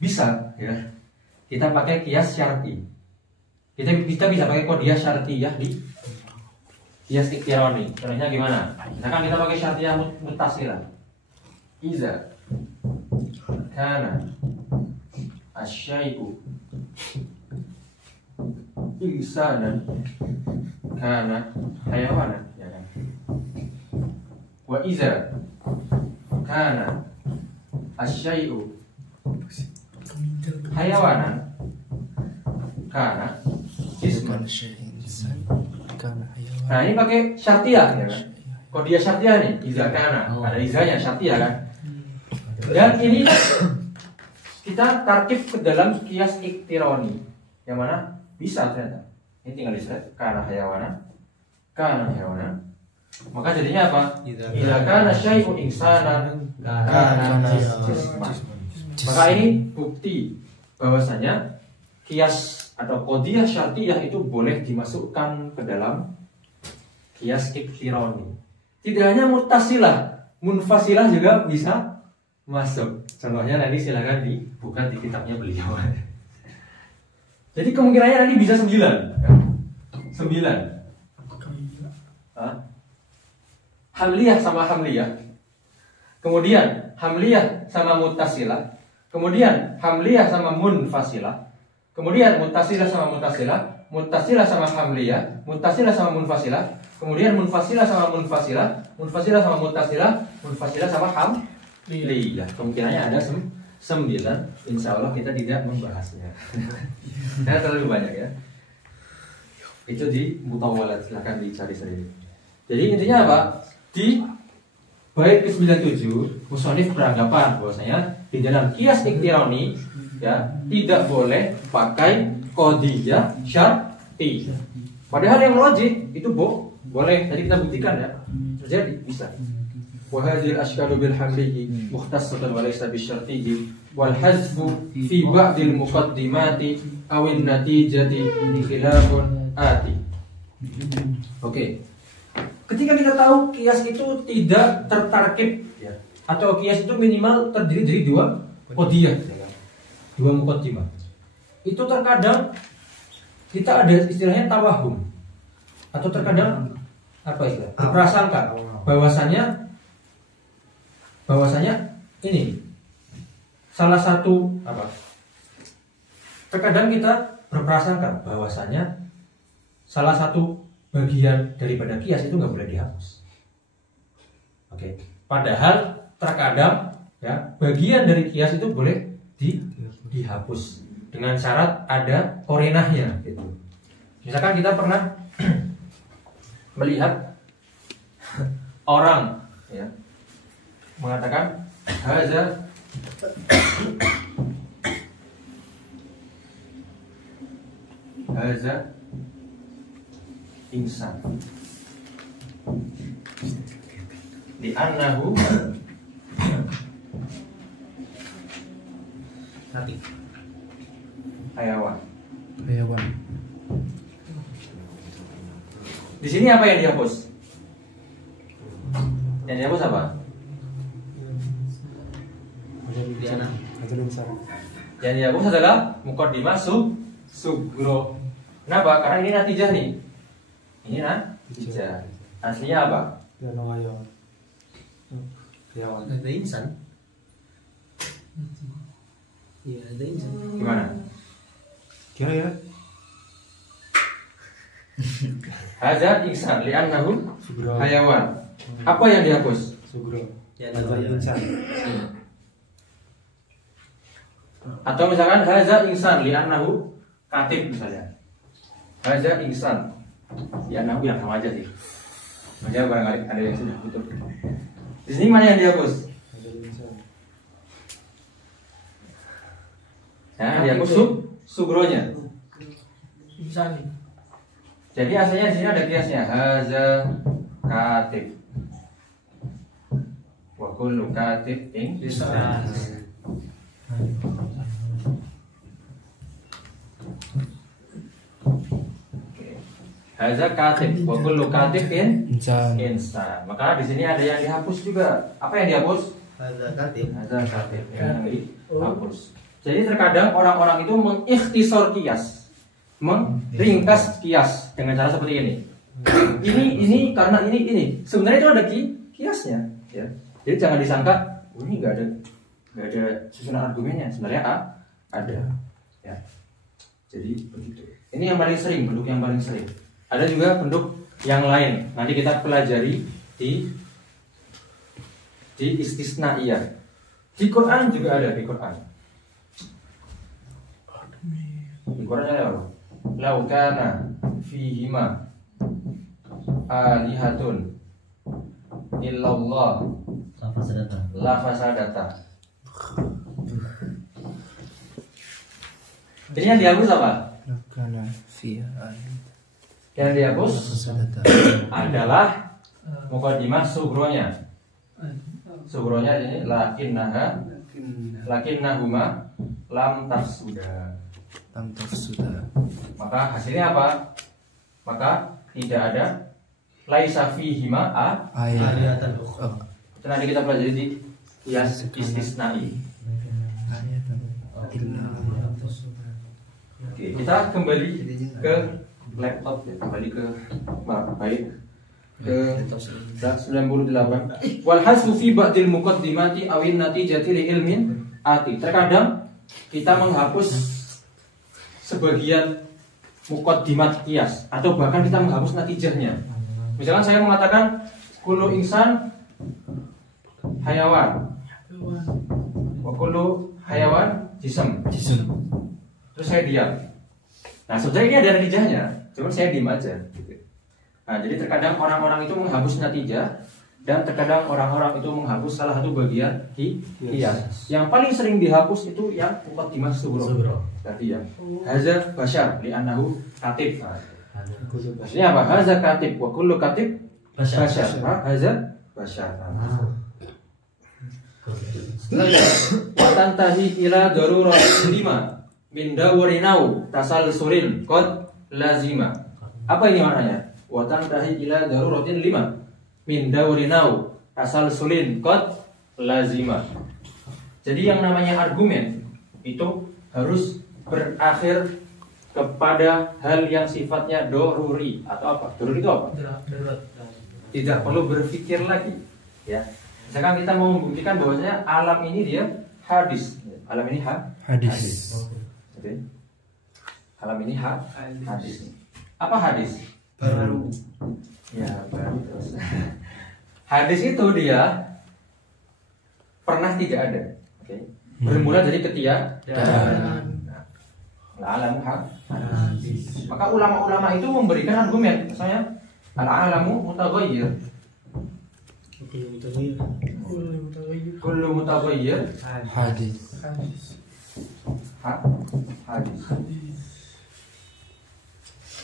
bisa, ya, kita pakai qiyas syarti. Kita bisa pakai qadiyah syartiyah di qiyas iqtirani. Caranya gimana? Misalkan kita pakai syartiyah muttasilah. Iza kana asyai'u insanan kana hayawanan, ya kan? Wa iza kana asyai'u hayawanan kana jisman. Nah, ini pakai syartiyah, ya kan? Qadiyah syartiyah nih, iza kana. Ada izanya syartiyah kan? Dan ini kita tarkib ke dalam qiyas iqtirani, yang mana bisa ternyata. Ini tinggal diseret kana hayawanan. Maka jadinya apa? Idza kana syai'un insanan kana jisman. Maka ini bukti bahwasanya qiyas atau qadiyah syartiyah itu boleh dimasukkan ke dalam qiyas iqtirani. Tidak hanya muttasilah, munfasilah juga bisa masuk. Contohnya nanti silakan dibuka di kitabnya beliau. Jadi kemungkinannya nanti bisa 9. 9. Hamliyah sama hamliyah. Kemudian hamliyah sama muttasilah. Kemudian hamliyah sama munfasilah. Kemudian muttasilah sama muttasilah. Muttasilah sama hamliyah. Muttasilah sama munfasilah. Kemudian munfasilah sama munfasilah. Munfasilah sama muttasilah. Munfasilah sama hamliyah. Kemungkinannya ada 9. Insya Allah kita tidak membahasnya. Karena terlalu banyak ya. Itu di Mutawwalat, silahkan dicari sendiri. Jadi intinya apa? Di bait ke-97 musonif beranggapan bahwasanya di dalam qiyas iqtirani ya tidak boleh pakai qadiyah syarti. Padahal yang logik itu boleh. Tadi kita buktikan ya. Terjadi bisa. Wa hadhil ashkalu bil hamlihi mukhtassatan wa laysa bisyartihi wal hazfu fi ba'dil muqaddimati aw an-natijati khilafun ati. Oke. Ketika kita tahu qiyas itu tidak tertarkib ya, atau qiyas itu minimal terdiri dari 2 qadiyah, 2 muqaddimah. Itu terkadang kita ada istilahnya tawahum atau terkadang apa istilah? Berprasangka bahwasanya ini salah satu apa? Terkadang kita berprasangka bahwasanya salah satu bagian daripada qiyas itu nggak boleh dihapus. Oke. Padahal terkadang ya bagian dari qiyas itu boleh dihapus dengan syarat ada korinahnya gitu. Misalkan kita pernah melihat orang ya mengatakan haza insan di annahu hayawan. Di sini apa yang dihapus? Yang dihapus apa? Yang dihapus adalah muqaddimah sugro. Kenapa? Karena ini natijah nih. Ini natijah. Aslinya apa? Ada insan. Iya, ada insan. Gimana? Kira-kira Hadza insan li'annahu Sugro. hayawan. Apa yang dihapus? Sugro. Ya, ada insan. Atau misalkan hadza insan li'annahu katib misalnya. Hadza insan li'annahu yang sama aja sih. Makanya barangkali ada yang sudah tutup. Di sini mana yang dihapus? Nah, dihapus sugronya. Insani. Jadi aslinya di sini ada kiasnya hadza katib. Wa kullu katib insan. Hadza katib wa kullu katibin Insan. insan. Maka di sini ada yang dihapus juga. Apa yang dihapus? Hadza katib. Hadza katib yang dihapus. Jadi terkadang orang-orang itu mengikhtisar kias, meringkas kias dengan cara seperti ini. Ini karena ini. Sebenarnya itu ada kiasnya, ya. Jadi jangan disangka, ini nggak ada susunan argumennya. Sebenarnya ada, ya. Jadi begitu. Ini yang paling sering, bentuk yang paling sering. Ada juga bentuk yang lain. Nanti kita pelajari di istisnaiyah. Di Quran juga ada di Quran. Di Quran ada apa? Lau kana fihima alihatun illallah la fasadata. Ini yang dihapus apa? Lakana fiha Yang dihapus adalah muqaddimah sughronya. Sughronya ini lakinnahuma lam tafsuda. lam tafsuda. Maka hasilnya apa? Maka tidak ada laisa fihima Alihatan ukhra. Oh, itu nanti kita pelajari di istisnai. ayatan illa. Oke, kita kembali ke laptop ya, kembali ke baik ke 98. Wal hasfu fi ba'dil muqaddimati awin natijati li ilmin ati. Terkadang kita menghapus sebagian muqaddimat qiyas atau bahkan kita menghapus natijahnya. Misalkan saya mengatakan kullu insan hayawan wa kullu hayawan jism. Terus saya diam. Nah sebenarnya ini ada natijahnya, cuma saya diam aja. Nah jadi terkadang orang-orang itu menghapus natijah dan terkadang orang-orang itu menghapus salah satu bagian di qiyas. Yang paling sering dihapus itu yang muqaddimah sughra. Tadi ya. Hadza bashar li annahu katib. Maksudnya apa? Hadza katib wa kullu katib bashar. Hadza bashar. Selanjutnya, wa tantahi ila daruratin lima min dawrinau tasalsulin qad lazima. Apa ini maknanya? Wa tantahi ila daruratin lima min dawrinau tasalsulin qad lazima. Jadi yang namanya argumen itu harus berakhir kepada hal yang sifatnya doruri atau apa? Doruri itu apa? Tidak perlu berpikir lagi, ya. Misalkan kita mau membuktikan bahwasanya alam ini dia hadis. Alam ini hadis. Oke. Alam ini hadis. Apa hadis? Baru. Ya, baru terus. Hadis itu dia pernah tidak ada. Oke. Bermula dari ketiadaan. Al-alamu hadis. Maka ulama-ulama itu memberikan argumen, misalnya al-alamu mutaghayyir. Kullu mutaghayyir Hadis. hadis.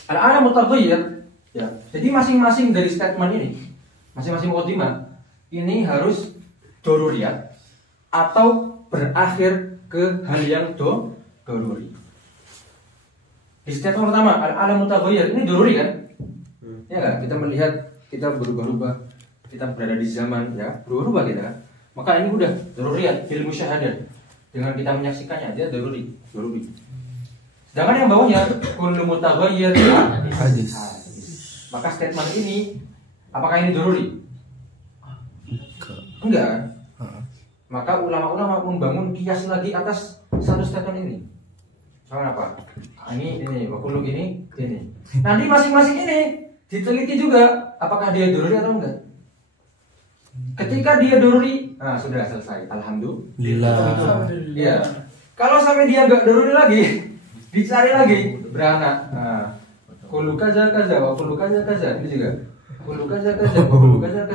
Al-alamu mutaghayyir. Ya. Jadi masing-masing dari statement ini, masing-masing muqaddimah ini harus doruriyat atau berakhir ke hal yang doruri. Di statement pertama, al-alam mutaghayyir, ini doruri kan? Ya kan? Kita melihat kita berubah-ubah, kita berada di zaman ya, berubah-ubah kita kan? Maka ini udah doruriyat, bil musyahadah. Dengan kita menyaksikannya aja doruri. Sedangkan yang bawahnya kullu mutaghayyir Hadis. Maka statement ini apakah ini doruri? Enggak. Maka ulama-ulama membangun kias lagi atas satu statement ini. Soal apa? Ini, wakulu ini. Nanti masing-masing ini diteliti juga apakah dia doruri atau enggak. Ketika dia doruri, nah sudah selesai. Alhamdulillah. Ya. Kalau sampai dia enggak doruri lagi, dicari lagi beranak. Nah, kulu kaza, wakulu kaza. Ini juga. Kulu kaza, wakulu kaza.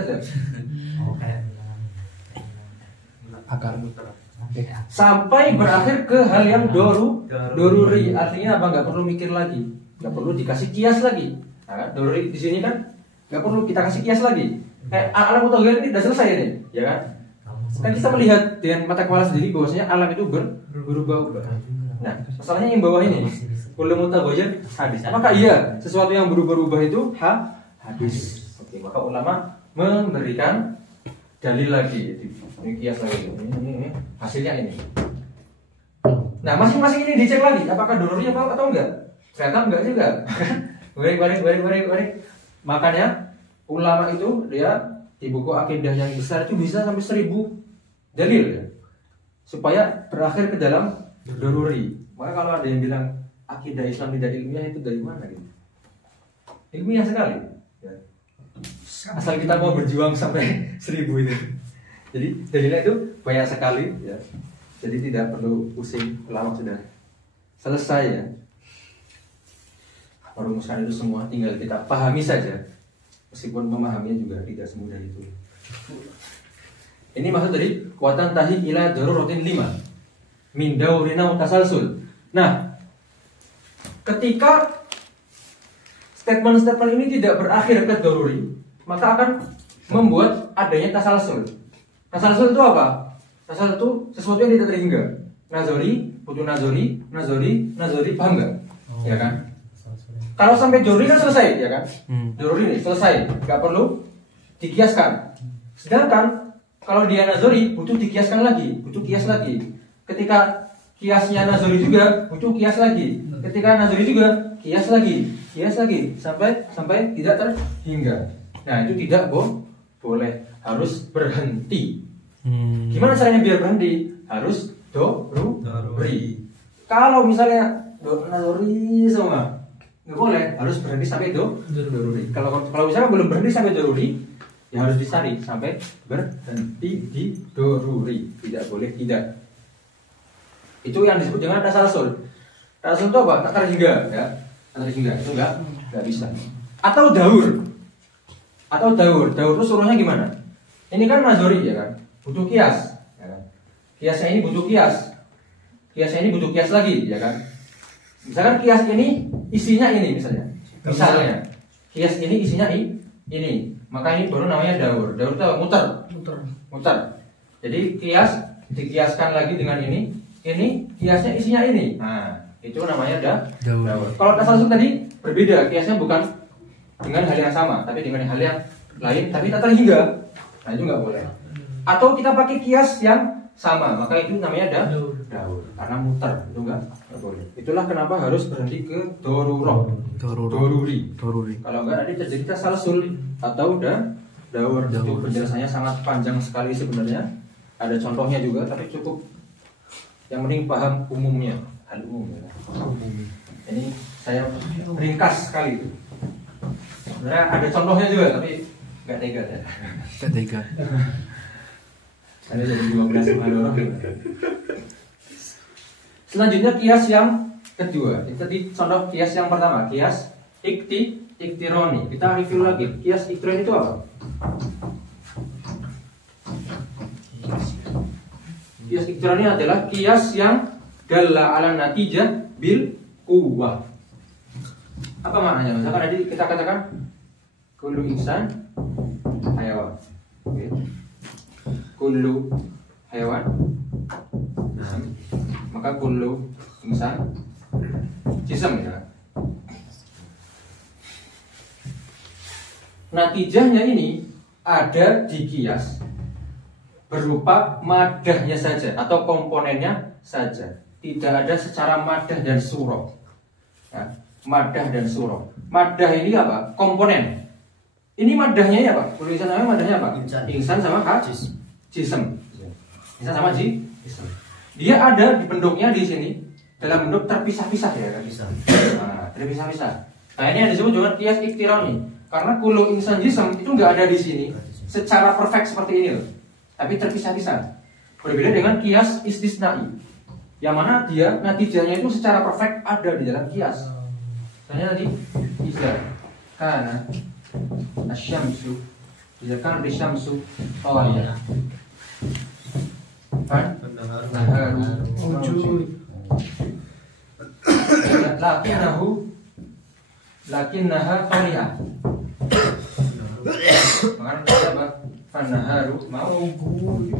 Akar Sampai berakhir ke hal yang doruri. Artinya apa? Nggak perlu mikir lagi, nggak perlu dikasih kias lagi. Nah, doruri di sini kan nggak perlu kita kasih kias lagi. Alam mutaghayyir ini udah selesai ini, ya kan? Kan kita melihat dengan mata kepala sendiri bahwasanya alam itu berubah-ubah. Nah, masalahnya yang bawah ini, Kullu mutaghayyir hadis. Apakah iya sesuatu yang berubah-ubah itu hadis? Oke, maka ulama memberikan dalil lagi. Ini kias lagi. Ini hasilnya ini. Nah, masing-masing ini dicek lagi apakah doruri apa atau enggak. Ternyata enggak juga. Goreng. Makanya ulama itu dia di buku akidah yang besar itu bisa sampai 1000 dalil ya. Supaya berakhir ke dalam doruri. Maka kalau ada yang bilang akidah Islam tidak ilmiah itu dari mana gitu? Ilmiah sekali. Ya. Asal kita mau berjuang sampai 1000 itu. Jadi dalilnya itu banyak sekali ya. Jadi tidak perlu pusing, ulama sudah selesai ya. Merumuskan itu semua, tinggal kita pahami saja. Meskipun memahaminya juga tidak semudah itu. Ini maksud dari kuatan tahi ila daruratin 5 min daurina mutasalsul. Nah, ketika statement-statement ini tidak berakhir ke daruri, maka akan membuat adanya tasalsul. Tasalsul itu apa? Tasalsul itu sesuatu yang tidak terhingga. Nazori, butuh nazori, paham nggak? Ya kan? Kalau sampai doruri kan selesai, ya kan? Doruri ini selesai, nggak perlu dikiaskan. Sedangkan kalau dia nazori butuh dikiaskan lagi, butuh kias lagi. Ketika kiasnya nazori juga butuh kias lagi. Ketika nazori juga kias lagi sampai tidak terhingga. Nah itu tidak boleh, harus berhenti. Gimana caranya biar berhenti? Harus doruri. Kalau misalnya nazori semua nggak boleh, harus berhenti sampai doruri. Kalau misalnya belum berhenti sampai doruri, ya harus dicari sampai berhenti di doruri. Tidak boleh tidak. Itu yang disebut dengan tasalsul. Tasalsul itu apa? Tak terhingga, ya. Tak terhingga itu nggak bisa. Atau daur. Daur itu suruhnya gimana? Ini kan nazori ya kan, butuh kias. Ya kan? Kiasnya ini butuh kias. Kiasnya ini butuh kias lagi, ya kan? Misalkan kias ini isinya ini misalnya kias ini isinya ini, maka ini baru namanya daur. Daur itu muter. Jadi kias dikiaskan lagi dengan ini kiasnya isinya ini. Nah, itu namanya daur. Kalau tasalsul tadi berbeda, kiasnya bukan dengan hal yang sama, tapi dengan hal yang lain, tapi tak terhingga. Nah, itu nggak boleh. Atau kita pakai kias yang sama, maka itu namanya daur. Karena muter, itu nggak boleh. Itulah kenapa harus berhenti ke doruri. Kalau nggak nanti terjadi tasalsul atau daur. Itu penjelasannya sangat panjang sekali sebenarnya. Ada contohnya juga, tapi cukup. Yang penting paham umumnya, hal umum. Ya. Ini saya ringkas sekali itu. Sebenarnya ada contohnya juga, tapi nggak tega ya. Nggak tega. Ada jadi 12 orang. Selanjutnya kias yang kedua. Itu tadi contoh kias yang pertama, kias iktironi. Kita review lagi. Kias iktironi itu apa? Kias iktironi adalah kias yang dalla ala natijah bil quwwah. Apa maknanya? Misalkan tadi kita katakan kullu insan hayawan. Oke. Kullu hayawan. Maka kullu insan jism ya. Natijahnya ini ada di kias berupa madahnya saja atau komponennya saja, tidak ada secara madah dan surah. Ya, madah dan surah. Madah ini apa? Komponen. Ini madahnya ya Pak. Kullu insan madahnya apa? Insan sama jism. Insan sama jism. Dia ada di bentuknya di sini dalam bentuk terpisah-pisah ya kan? Nah, terpisah-pisah. Nah ini yang disebut dengan kias iktironi. Karena kullu insan jism itu nggak ada di sini secara perfect seperti ini loh, tapi terpisah-pisah. Berbeda dengan kias istisnai, yang mana dia natijahnya itu secara perfect ada di dalam kias. Misalnya tadi iza kana asyamsu, iza kana asyamsu tawaliyah. Naharu wujud lakinnaha tari'ah. Maka apa? Fanaharu mawujud.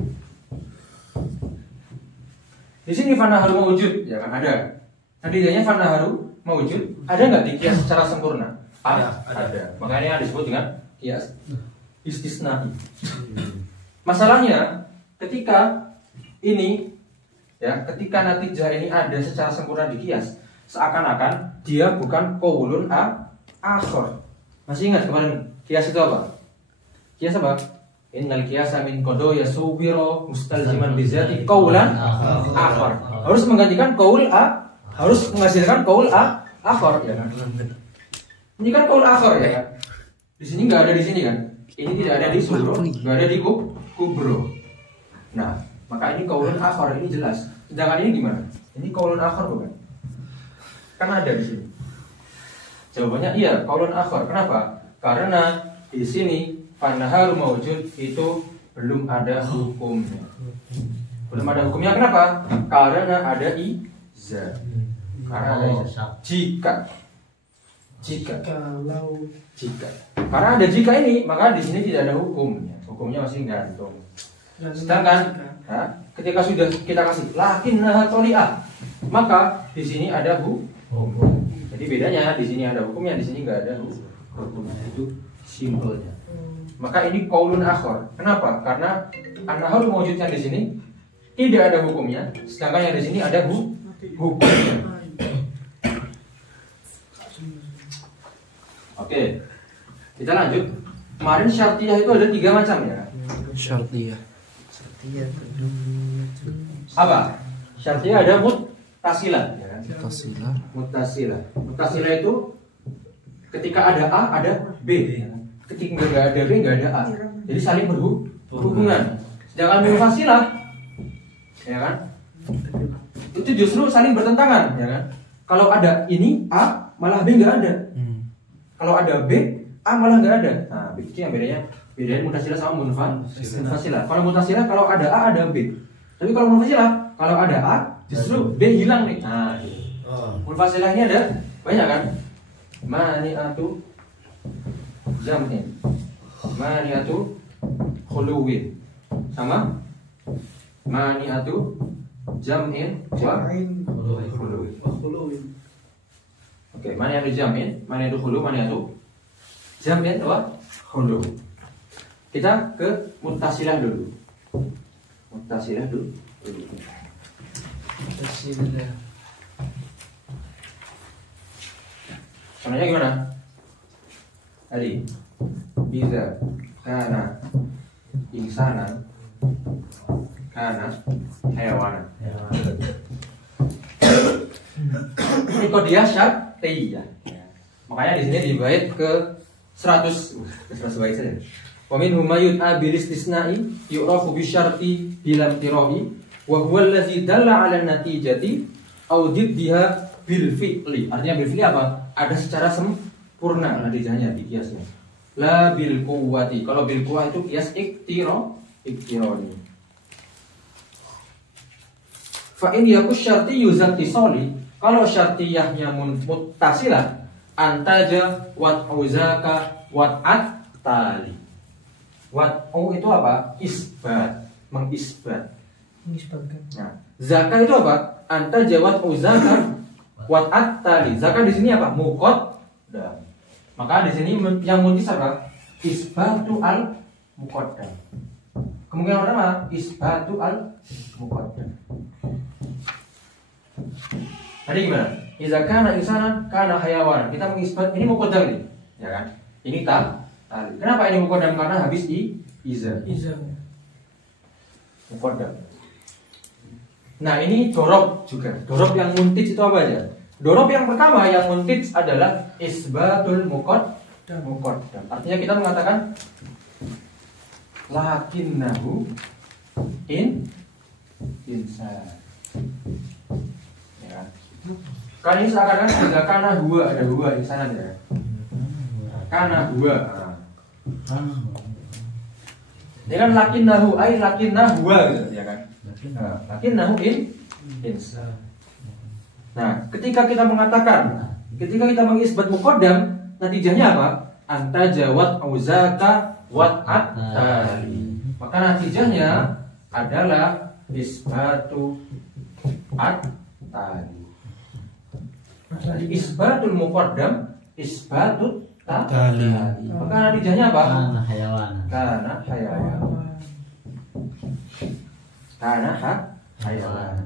Di sini fanaharu mawujud ya kan ada. Natijahnya fanaharu maujud ada nggak di kias secara sempurna? Ada. Makanya disebut dengan kias istisna. Masalahnya ketika ini ya, ketika natijah ini ada secara sempurna di kias, seakan-akan dia bukan qaulun akhar. Masih ingat kemarin kias itu apa? Kias apa? Innal qiyasa min qada yasubira mustalziman bizati qaulan akhar. Harus menggantikan harus menghasilkan qaul akhar ya kan? Ini kan qaul akhar ya kan? Di sini nggak ada di sini kan? Ini tidak ada di subro, nggak ada di kubro. Nah, maka ini qaulun akhar, ini jelas. Sedangkan ini gimana? Ini qaulun akhar bukan? Kan ada di sini. Jawabannya iya, qaulun akhar. Kenapa? Karena di sini Fanahar maujud itu belum ada hukumnya. Belum ada hukumnya kenapa? Karena ada iza. Karena ada iza. Jika. Karena ada jika ini, maka di sini tidak ada hukumnya. Hukumnya masih gantung. Sedangkan ketika sudah kita kasih lakinnaha toli'ah, maka di sini ada hukum. Jadi bedanya di sini ada hukumnya, di sini nggak ada hukumnya. Itu simpelnya. Maka ini qaulun akhar. Kenapa? Karena an-nahar mewujudkan di sini tidak ada hukumnya, sedangkan yang di sini ada hukumnya. Oke, kita lanjut. Kemarin syartiyah itu ada 3 macam ya. Syartiyah. Apa? Syartiyah ada muttasilah. Ya. Muttasilah itu ketika ada A ada B. Ketika nggak ada B nggak ada A. Jadi saling berhubungan. Sedangkan munfasilah, ya kan? Itu justru saling bertentangan, ya kan? Kalau ada ini A malah B nggak ada. Kalau ada B A malah nggak ada. Nah, itu yang bedain muttasilah sama munfasilah. Kalau muttasilah kalau ada A ada B. Tapi kalau munfasilah kalau ada A justru B hilang nih. Nah, munfasilah ini ada banyak kan? Mani'atu jam'in, mani'atu khuluwin, sama mani'atu jam'in wa khuluwin. Oke, mani'atu jam'in, mani'atu khulu, mani'atu jam'in wa khulu. Kita ke muttasilah dulu. Contohnya gimana? Tadi Iza kana insanan kana hewanan. Ini kodiyah syartiyah. Makanya di sini di bait ke 100 bait saja. Wa minhum mayut'a bil istisna'i yu'rafu bi syarti bilam tira'i wa huwa allazi dalla 'ala natijati aw diddiha bil fi'li. Artinya bil fi'li apa? Ada secara sempurna natijahnya di kiasnya. La bil quwwati. Kalau bil quwwah itu kias iktironi. Fa in yakush syarti yuzati soli. Kalau syartiyahnya muttasilah antaja wat'uzaka wat'at tali. Wat'u itu apa? Isbat, mengisbat. Nah, zaka itu apa? Antaja wat'uzaka wat'at tali. Zaka di sini apa? Muqaddam. Maka di sini yang mutis apa? Isbatu al muqaddam. Kemungkinan pertama isbatu al muqaddam. Tadi gimana? Iza kana insanan kana hayawan. Kita mengisbat ini muqaddam nih, ya kan? Ini tali. Kenapa ini muqaddam? Karena habis iza. Muqaddam. Nah, ini dorob juga. Dorob yang muntij itu apa aja? Dorob yang pertama yang muntij adalah isbatul muqaddam. Artinya kita mengatakan lakinnahu insan. Ya. Kan ini seakan-akan ada kana huwa, ada huwa insanan ya. Kana huwa. Dia kan lakinnahu ai lakinnahu gitu ya kan. Lakinnahu insan. Nah, ketika kita mengisbat muqaddam, natijahnya apa? Anta jawat auzaka wat'at tali. Maka natijahnya adalah isbatu at tali. Isbatul muqaddam isbatut Tali. Maka natijahnya apa? Karena hayawan. Karena hayawan. Karena hayawan.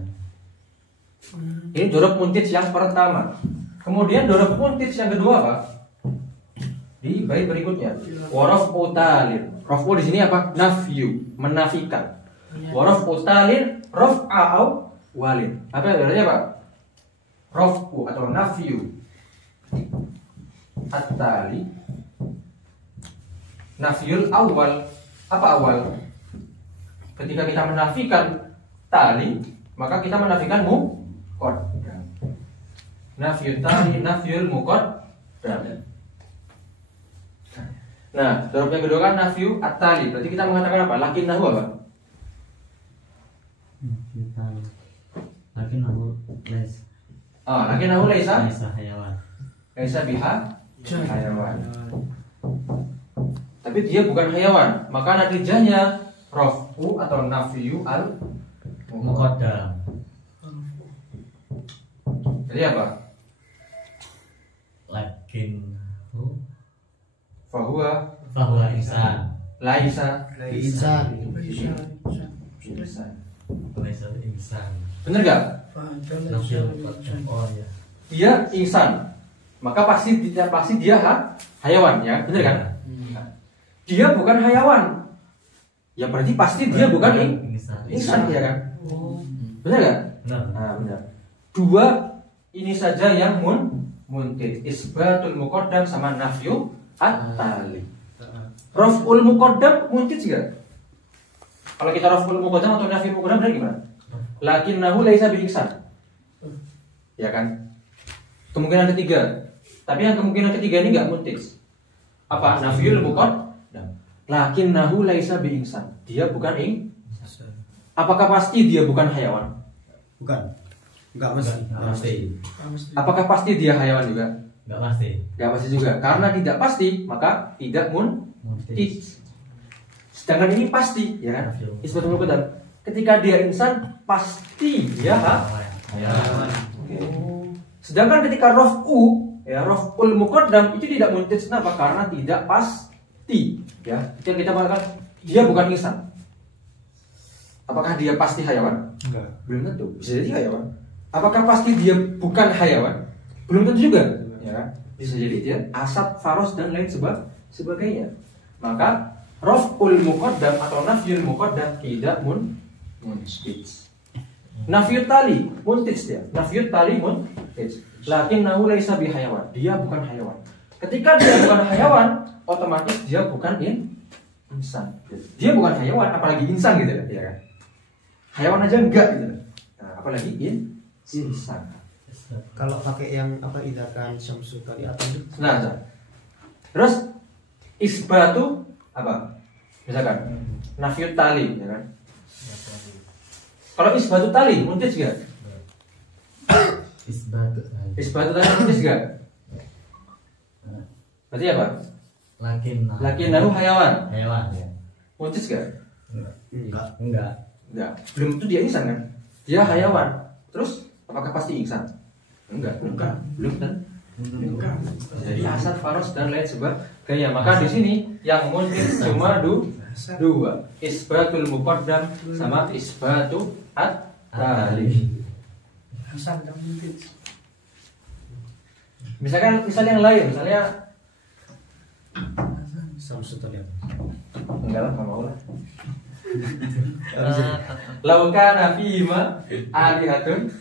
Ini dorob muntij yang pertama. Kemudian dorob muntij yang kedua apa? Di bait berikutnya. Warafu talil. Rafu di sini apa? Nafyu, menafikan. Warafu talil raf'a au walin. Apa artinya Pak? Rafu atau nafyu. At-tali. Nafyul awal. Apa awal? Ketika kita menafikan tali, maka kita menafikan muqaddam. Nafyul tali, nafyul muqaddam. Nah, dorobnya kedua kan nafyu at-tali. Berarti kita mengatakan apa? Lakinnahu apa? Lakinnahu laisa. Lakinnahu laisa Laisa hayawan. laisa biha hayawan. Tapi dia bukan hayawan. Maka natijahnya raf'u atau nafyu al Muqaddam. Jadi apa? Lakinnahu Fahuwa fahuwa insan. laisa Insan. insan. Laisa insan. Bener gak? Nafsul muqaddam. Oh ya. Dia insan. Maka pasti dia hayawan ya, bener kan? Dia bukan hayawan. Ya berarti pasti dia bukan insan ya kan? Bener gak? Benar. Nah, benar. Dua ini saja yang muntid. Isbatul muqaddam sama nafyu at-tali. Raf'ul muqaddam muntid juga. Kalau kita raf'ul muqaddam atau nafyu muqaddam berarti gimana? Lakinnahu laisa bi'insan. Ya kan? Kemungkinan ketiga. Tapi yang kemungkinan ketiga ini enggak muntid. Apa? Nafyul muqaddam. Lakinnahu laisa bi'insan. Dia bukan insan. Apakah pasti dia bukan hayawan? Bukan. Enggak pasti. Apakah pasti dia hayawan juga? Enggak pasti. Enggak pasti juga. Karena tidak pasti, maka tidak muntid. Sedangkan ini pasti, ya kan? Isbatul muqaddam. Ketika dia insan, pasti dia hayawan. Sedangkan ketika raf'u, ya raf'ul muqaddam itu tidak muntid. Kenapa? Karena tidak pasti. Ya, ketika kita mengatakan dia bukan insan. Apakah dia pasti hayawan? Enggak. Belum tentu. Bisa jadi hayawan. Apakah pasti dia bukan hayawan? Belum tentu juga. Ya kan? Bisa jadi dia asap, faros dan lain sebagainya. Maka raf'ul muqaddam atau nafyul muqaddam tidak muntid. Nafyut tali muntid dia. Nafyut tali muntid. Lakinnahu laisa bihayawan. Dia bukan hayawan. Ketika dia bukan hayawan, otomatis dia bukan insan. Dia bukan hayawan, apalagi insan gitu ya kan? Hayawan aja enggak gitu. Nah, apalagi insan. Kalau pakai yang apa idakan syamsu tadi atau Nah, terus isbatu apa? Misalkan nafyut tali, ya kan? Kalau isbatu tali muntid juga. Isbatu tali muntid juga. Berarti apa? Lakinnahu hayawan. Hayawan. Muntid juga. Enggak. Enggak. Belum itu dia insan kan? Dia hayawan. Terus apakah pasti insan? Enggak. Belum kan? Jadi asad, faros dan lain sebagainya. Maka di sini yang muntid cuma dua. Isbatul muqaddam sama isbatu at-tali. Hasan dan muntid. Misalnya yang lain, misalnya syamsu tadi. enggak lah, enggak mau lah. Laukana fima alihatun.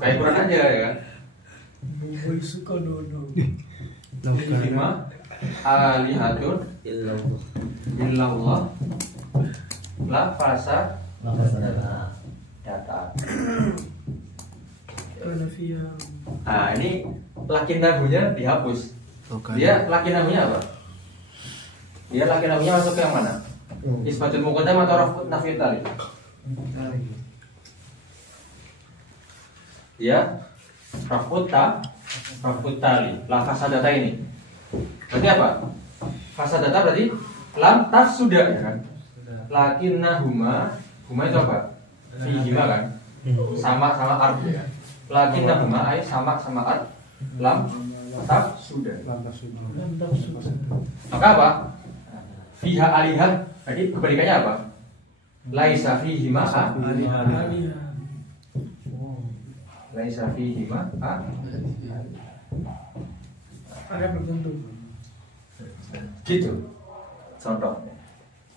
Kayak Quran aja ya kan. Boy suka dodo. Fima alihatun illallah la fasa data. Karena via Nah ini lakinnahunya dihapus. Dia lakinnahunya apa? Dia lakinnahunya masuk ke yang mana? Isbatul muqaddam atau raf'ut nafyut tali? Dia raf'ut tali. La fasadata ini. Berarti apa? Fasadata berarti lam tafsuda ya kan? Lakinnahuma, huma itu apa? Fihima kan? Sama arbu ya. Lakinnahuma ay sama samaan lam tetap sudah. Lantas sudah. Maka apa? Fiha alihah. Jadi kebalikannya apa? Laisa fihi ma'a. Laisa fihi ma'a. Ada tertentu. Gitu. Contohnya.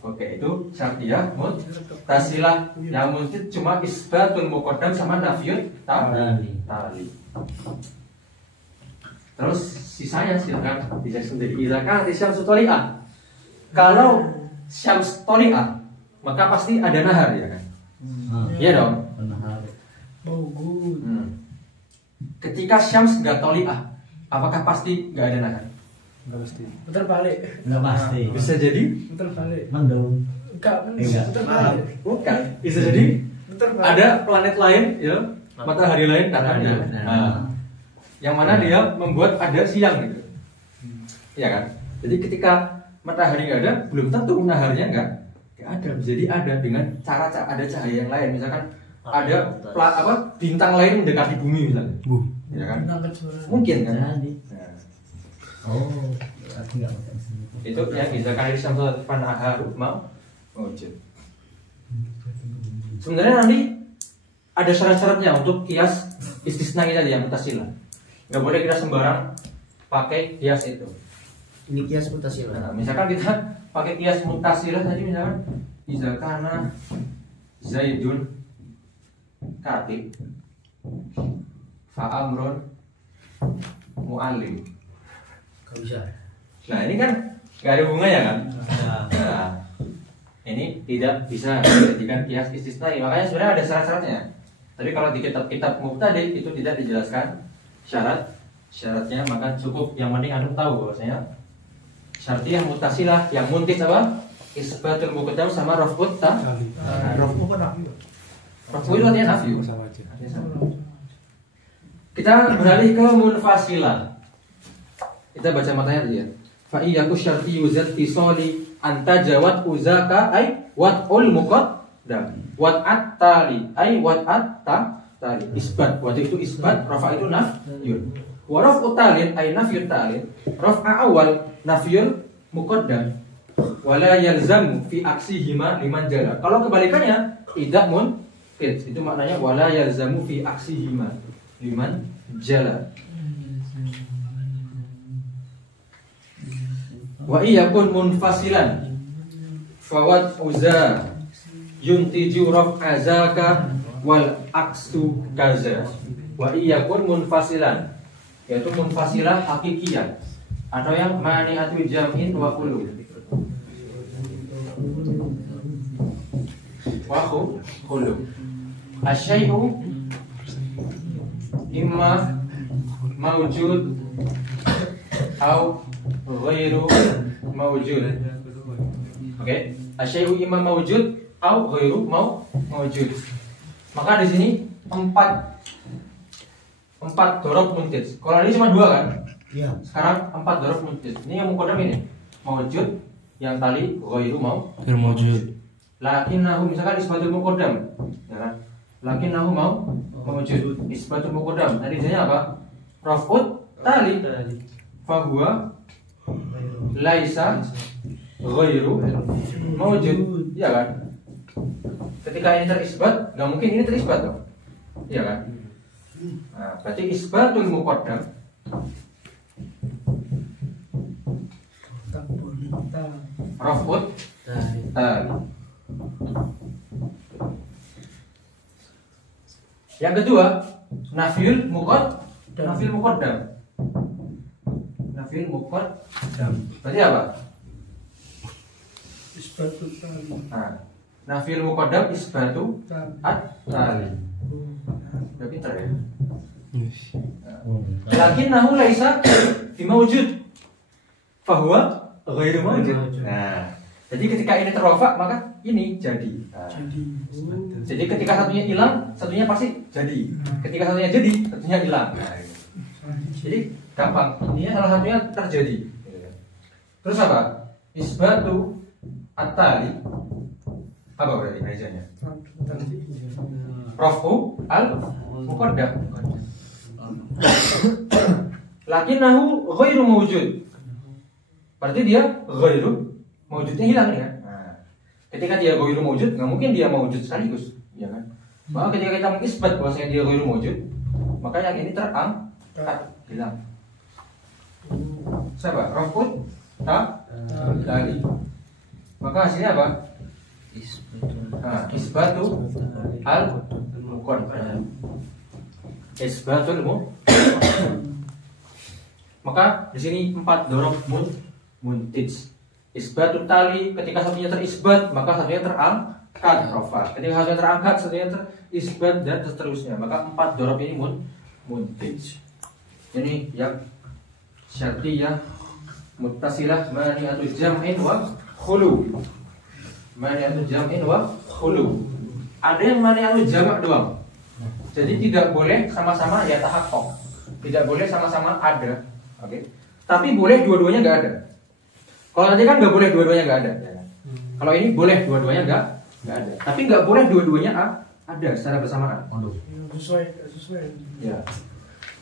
Oke, itu syartiyah muttasilah. Yang mungkin cuma isbatul muqaddam sama nafiyut tali. Terus sisanya silakan dicek sendiri. Idza kanat syamsu thali'ah. Kalau syams thali'ah, maka pasti ada nahar ya kan? Iya dong. Bagus. Ketika syams enggak thali'ah, apakah pasti enggak ada nahar? Enggak pasti. Putar balik. Enggak pasti. Bisa jadi Putar balik. Mendung. Enggak, Enggak. putar balik. bukan. Bisa jadi Putar balik. ada planet lain ya, matahari lain katanya. Yang mana dia membuat ada siang gitu. Iya kan? Jadi ketika matahari nggak ada, belum tentu naharnya nggak ada. Jadi ada dengan cara ada cahaya yang lain. Misalkan ada bintang lain mendekati bumi misalnya. Ya kan? Bintang kejora. Mungkin kan? Jadi. Nah, Oh, berarti enggak pakai sini. itu yang bisa kali sampai panaharu mau wujud. Sebenarnya nanti ada syarat-syaratnya untuk kias istisna kita yang mutasilah. Nggak boleh kita sembarang pakai kias itu. Ini kias mutasilah. Nah, misalkan kita pakai kias mutasilah tadi misalkan idza kana Zaidun katib fa amrun muallim. Enggak bisa. Nah ini kan nggak ada hubungannya kan? Nah, ini tidak bisa dijadikan kias istisnai. Makanya sebenarnya ada syarat-syaratnya. Tapi kalau di kitab-kitab mubtadi itu tidak dijelaskan syaratnya, maka cukup yang penting antum tahu bahwasanya syartiyah mutasilah yang muntis apa? Isbatul muqaddam sama raf'ut ta. Rofu kan nafi. Raf'u itu artinya nafyu. Sama aja. Kita beralih ke munfasilah. Kita baca matanya tadi ya. Fa iyyaku syartiyyu zattisali anta jawat uzaka ay wat'ul muqaddam. Wat'at tali ay wat'at tali. Isbat. Wat itu isbat, rafa itu nafyun. Wa raf'u talin ay nafyut talin. Raf'a awal nafyul muqaddam. Wala yalzamu fi aksihima liman jala. Kalau kebalikannya tidak munfid. Itu maknanya wala yalzamu fi aksihima liman jala. Wa iyakun munfasilan fawad uza yuntiju raf'a zaka wal aksu kaza. Wa iyakun munfasilan, yaitu munfasilah hakikiyah atau yang mani'atu jam'in wa qulub. Wa qulub. Asyai'u imma mawjud au ghairu mawjud. Oke, asyai'u imma mawjud au ghairu mawjud. Maka di sini empat dorob muntis. Kalau ini cuma dua kan? Iya. Sekarang 4 dorob muntis. Ini yang mukodam ini mawjud, yang tali ghairu Mawjud. lakinnahu misalkan isbatul mukodam, ya kan? Lakinnahu mawjud isbatul mukodam. Tadi jadinya apa? Raf'ut tali fahuwa laisa ghairu mawjud, ya kan? Ketika ini terisbat, nggak mungkin ini terisbat dong, ya kan? Nah, berarti isbatul muqaddam raf'ut tali. Yang kedua, nafyul muqaddam. Nafyul muqaddam. Berarti apa? Isbatu tali. Nah, nafyul muqaddam isbatu at-tali. Udah pintar ya? Lakinnahu laisa bimawjud fahuwa ghairu mawjud. Nah, jadi ketika ini terrofa maka ini jadi. Nah, jadi ketika satunya hilang, satunya pasti jadi. Ketika satunya jadi, satunya hilang. Nah, jadi gampang. Ini salah satunya terjadi. Terus apa? Isbatu at-tali. Apa berarti rejanya? Rafu al muqaddam. Lakinnahu ghairu mawjud. Berarti dia ghairu mawjudnya hilang ya. Nah, ketika dia ghairu mawjud, nggak mungkin dia mawjud sekaligus, ya kan? Maka ketika kita mengisbat bahwasanya dia ghairu mawjud, maka yang ini terangkat, hilang. Siapa? Raf'ud tali. Maka hasilnya apa? Nah, isbatu al-muqaddam. Isbatul muqaddam. Maka di sini 4 dorob muntij. Isbatut tali, ketika satunya terisbat maka satunya terangkat rofa. Ketika satunya terangkat satunya terisbat dan seterusnya. Maka 4 dorob ini muntij. Ini yang syartiyah muttasilah mani'atu jam'in wa khulu. Mani'atu jam'in wa khulu. Ada yang mani'atu jamak doang. Jadi tidak boleh sama-sama ya tahaqqaq. Tidak boleh sama-sama ada. Oke, tapi boleh dua-duanya nggak ada. Kalau nanti kan nggak boleh dua-duanya nggak ada. Kalau ini boleh dua-duanya nggak ada. Tapi nggak boleh dua-duanya ada secara bersamaan. Sesuai. Ya.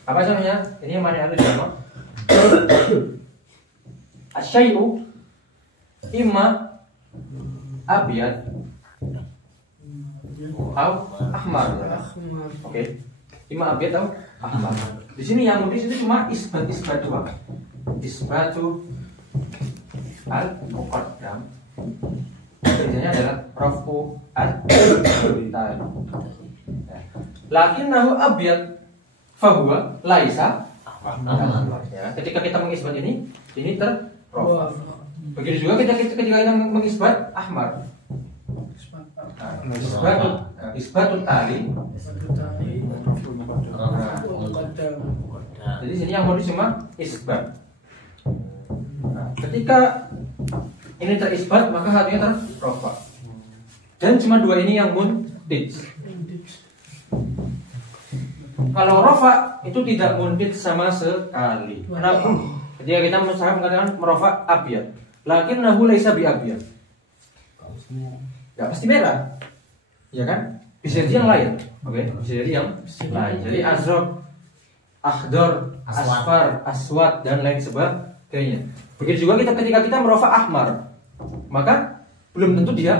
Apa namanya? Ini yang mana ada jamak. Asyai'u imma abyad atau ahmar. Oke. Imma abyad atau ahmar. Di sini yang mudah itu cuma isbat doang. Isbatu al-muqaddam. Biasanya adalah raf'u al-tali. Lakinnahu abyad fahuwa laisa ahmar. Ya, ketika kita mengisbat ini terraf'a. Begitu juga ketika kita mengisbat ahmar. Isbatut tali. Jadi sini yang modus cuma isbat. Nah, ketika ini terisbat maka hatinya terrofa. Dan cuma 2 ini yang muntij. Kalau rofa itu tidak muntij sama sekali. Kenapa? Ketika kita mengatakan merofa abyad, lakinnahu laisa bi abyad. Gak pasti merah, ya kan? Bisa jadi yang lain, oke? Bisa jadi yang lain. Jadi azraq, akhdar, asfar, aswad dan lain sebagainya. Begitu juga ketika kita merofa ahmar, maka belum tentu dia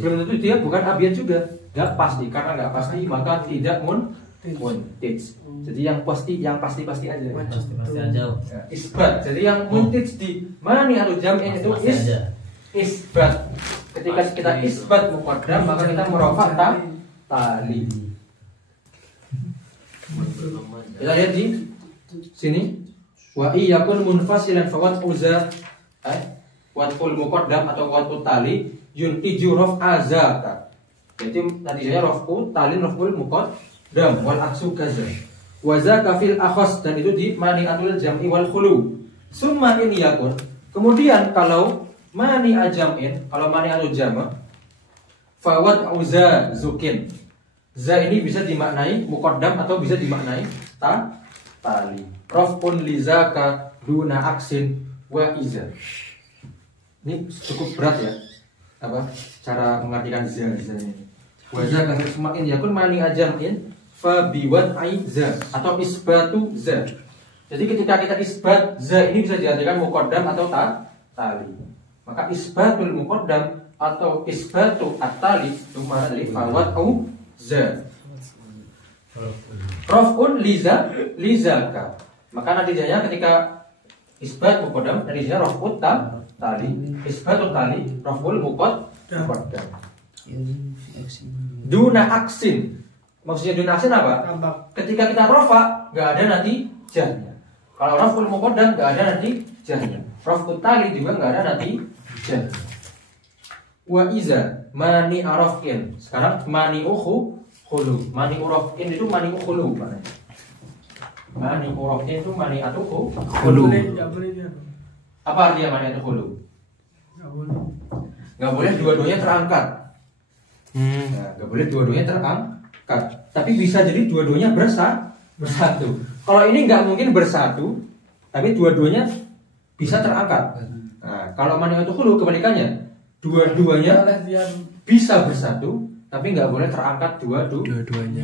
belum tentu dia bukan abyad juga. Gak pasti, karena gak pasti maka tidak muntij. Jadi yang pasti aja. Pasti aja. Isbat. Jadi yang muntij di mana nih atau jam'in itu isbat. Ketika kita isbat muqaddam maka kita merofa tali. Kita lihat di sini. Wa iyakun munfasilan fawat uza watul muqaddam atau watul tali yuntiju raf'a zaka. Jadi tadinya raf'u tali raf'ul muqaddam wal aksu kaza. Wa zaka fil akhas dan itu di mani'atul jam'i wal khulu. Summa in yakun. Kemudian kalau mani ajam'in, kalau mani atu jama, fawad uza zukin. Za ini bisa dimaknai muqaddam atau bisa dimaknai tali. Raf'un li zaka duna aksin wa iza. Ini cukup berat ya. Apa? Cara mengartikan za ini. Wa zaka semakin yakun mani ajam'in fa biwad'i za atau isbatu za. Jadi ketika kita isbat za ini bisa diartikan muqaddam atau tali. Maka isbatul muqaddam atau isbatu at-tali itu mana dari fawat au za. Raf'un lizaka. Maka natijanya ketika isbat muqaddam natijanya raf'ut tali, isbatut tali, raf'ul muqaddam. Duna aksin. Maksudnya duna aksin apa? Ketika kita rafa enggak ada natijahnya. Kalau raf'ul muqaddam enggak ada natijahnya. Raf'ut tali juga enggak ada natijahnya. Wa iza mani arafin. Sekarang mani khulu. Mani urafin itu mani khulu maknanya. Mani urafin itu mani atu khulu. Apa artinya mani atu khulu? Enggak boleh dua-duanya terangkat. Enggak boleh dua-duanya terangkat. Tapi bisa jadi dua-duanya bersatu. Kalau ini enggak mungkin bersatu, tapi dua-duanya bisa terangkat. Nah, kalau mani atu khulu kebalikannya. Dua-duanya bisa bersatu, tapi nggak boleh terangkat dua-duanya.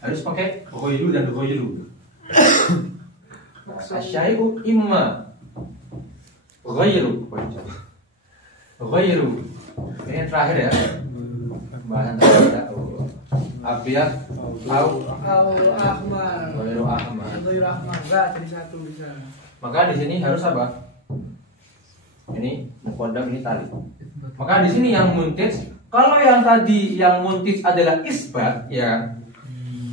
harus pakai ghairu dan ghairu. Asyai'u imma ghairu. Ghairu. Ini terakhir ya. Bahasan terakhir ya. Abyad au ahmar. ghairu ahmar. Ghairu ahmar. Enggak, jadi satu bisa. Maka di sini harus apa? Ini muqaddam, ini tali. Maka di sini yang muntij, kalau yang tadi yang muntij adalah isbat, ya.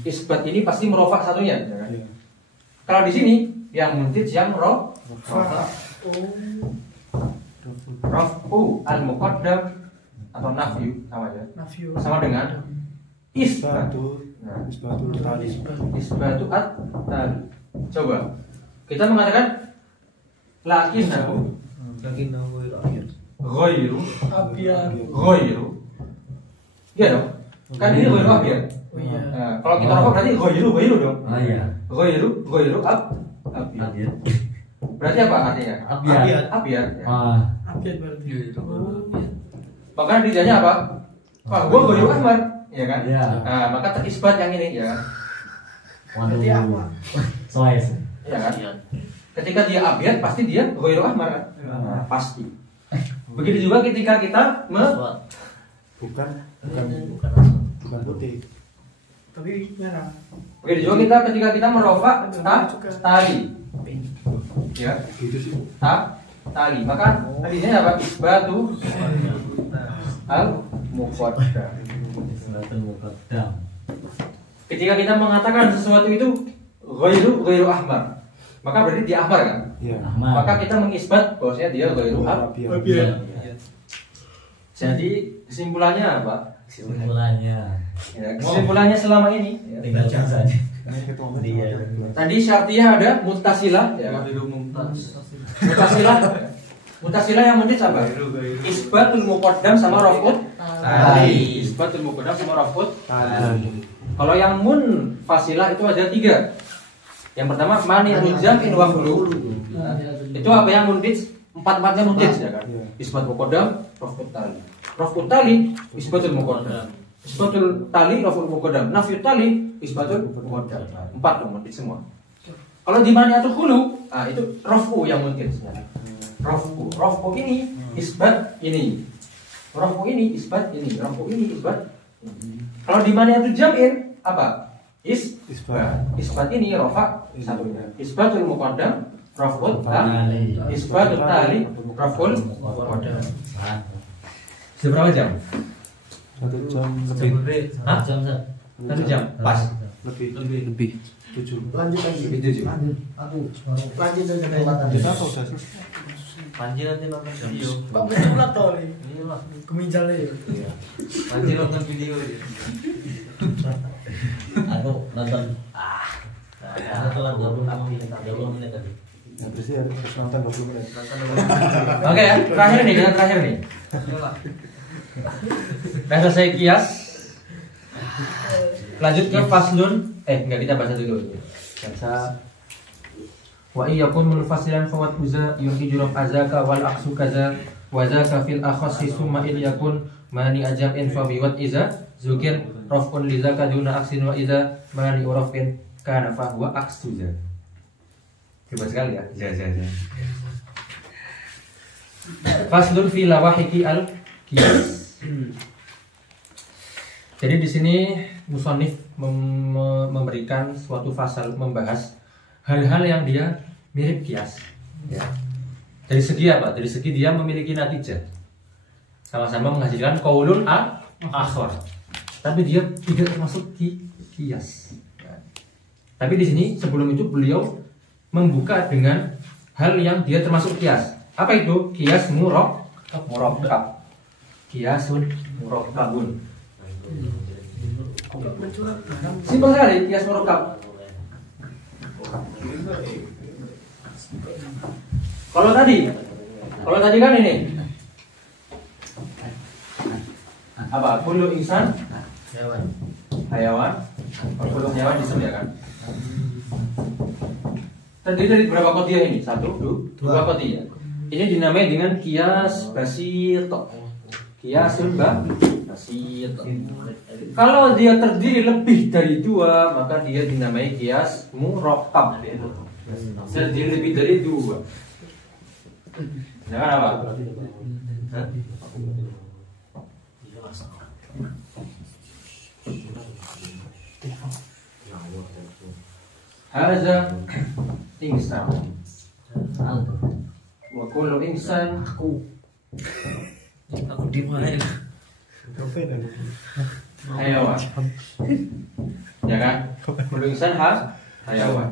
Isbat ini pasti merofak satunya, ya kan? Kalau di sini yang muntij yang rofa. Rafu al-muqaddam atau nafyu sama aja. Nafyu. Sama dengan isbat. Nah, Isbatul tali. isbatu at-tali. Coba kita mengatakan lakinnahu Lagi nawi akhir. ghairu Abiar. ghairu. Iya dong. Kan ini ghairu abyad. Oh iya. Nah, kalau kita rokok berarti ghairu dong. Ah iya. Ghairu abyad. Abyad. Berarti apa artinya? Abyad. Abyad. Ya. Ah. Abiar berarti. Maka natiijahnya apa? Wah, gua ghairu ahmar, ya kan? Iya. Nah, maka terisbat yang ini, ya kan? Waduh. Berarti ahmar. Soes. Ya kan? Ketika dia abyad pasti dia ghairu ahmar kan? Nah, pasti. Begitu juga ketika kita Bukan putih. Tapi merah. begitu juga kita ketika kita merofak tali. Ya, Gitu sih. tali. Maka tadinya apa? Isbatu al-muqaddam. Isbatul muqaddam. Ketika kita mengatakan sesuatu itu ghairu ahmar, maka berarti dia ahmar kan? Iya. Ahmad. Maka kita mengisbat bahwasanya dia ghairu ahmar. Abiar. Jadi kesimpulannya apa? Kesimpulannya. Ya, kesimpulannya selama ini ya. Tinggal cek saja. Ini ketua Iya. Tadi syartiyah ada muttasilah ya. Mutasilah yang muncul apa? Isbatul muqaddam sama raf'ut tali. Isbatul muqaddam sama raf'ut tali. Kalau yang munfasilah itu ada 3. Yang pertama mani'ul jam'in wa khulu. Itu apa yang muntij? Empat-empatnya muntij ya kan? Isbat muqaddam, raf'ut tali. Raf'ut tali, isbatul muqaddam. Isbatul tali, raf'ul muqaddam. Nafyut tali, isbatul muqaddam. 4 dong muntij semua. Kalau di mani'atul khulu, itu raf'u yang muntij ya. Raf'u ini isbat ini. Raf'u ini isbat ini. Raf'u ini isbat ini. Kalau di mani'atul jam'in apa? Isbat ini rafa satunya. Isbatul muqaddam, raf'ul tali. Isbatul tali, raf'ul muqaddam. Sudah berapa jam? 1 jam lebih. Hah? 1 jam. Pas. Lebih. 7. Lanjut lagi. Itu juga. Lanjut aja. Kita apa udah selesai? Panji nanti nonton video. Pak bener pula tol. Iyalah. Keminjal ya. Panji nonton video ya. Aku nonton. Aku telat 20 menit tadi. Ya bersih harus nonton 20 menit. Oke ya, terakhir nih, dengan terakhir nih. Iyalah. Udah selesai kias. Lanjut ke faslun. Enggak, kita baca dulu. Baca. Wa iyakun munfasilan fawat uza yuhiju raf azaka wal aksu kaza wa zaka fil akhassi summa il yakun mani ajabin fa biwat iza zukir rafun li zaka duna aksin wa iza mani urafin kana fa huwa aksuza. Coba sekali ya. Ja. Faslun fi lawahiki al qiyas. Jadi di sini musannif memberikan suatu fasal, membahas hal-hal yang dia mirip kias. Ya. Dari segi apa? Dari segi dia memiliki natijah, sama-sama menghasilkan qaulun akhar. Tapi dia tidak termasuk kias. Ya. Tapi di sini sebelum itu beliau membuka dengan hal yang dia termasuk kias. Apa itu? Kias murakkab. Kiasun murakkabun. Simpel sekali kias murakkab. Kalau tadi kan ini apa? Kullu insan hayawan. Kullu hayawan disebut ya kan? Terdiri dari berapa qadiyah ini? 1, 2 qadiyah. Ini dinamai dengan kias basit. kiasun basit. Kalau dia terdiri lebih dari 2, maka dia dinamai kias murakkab. Terdiri lebih dari 2. Jangan apa? Haza insan. Wa kullu insan Aku di mana? hayawan. Ya kan? Kullu insan hayawan.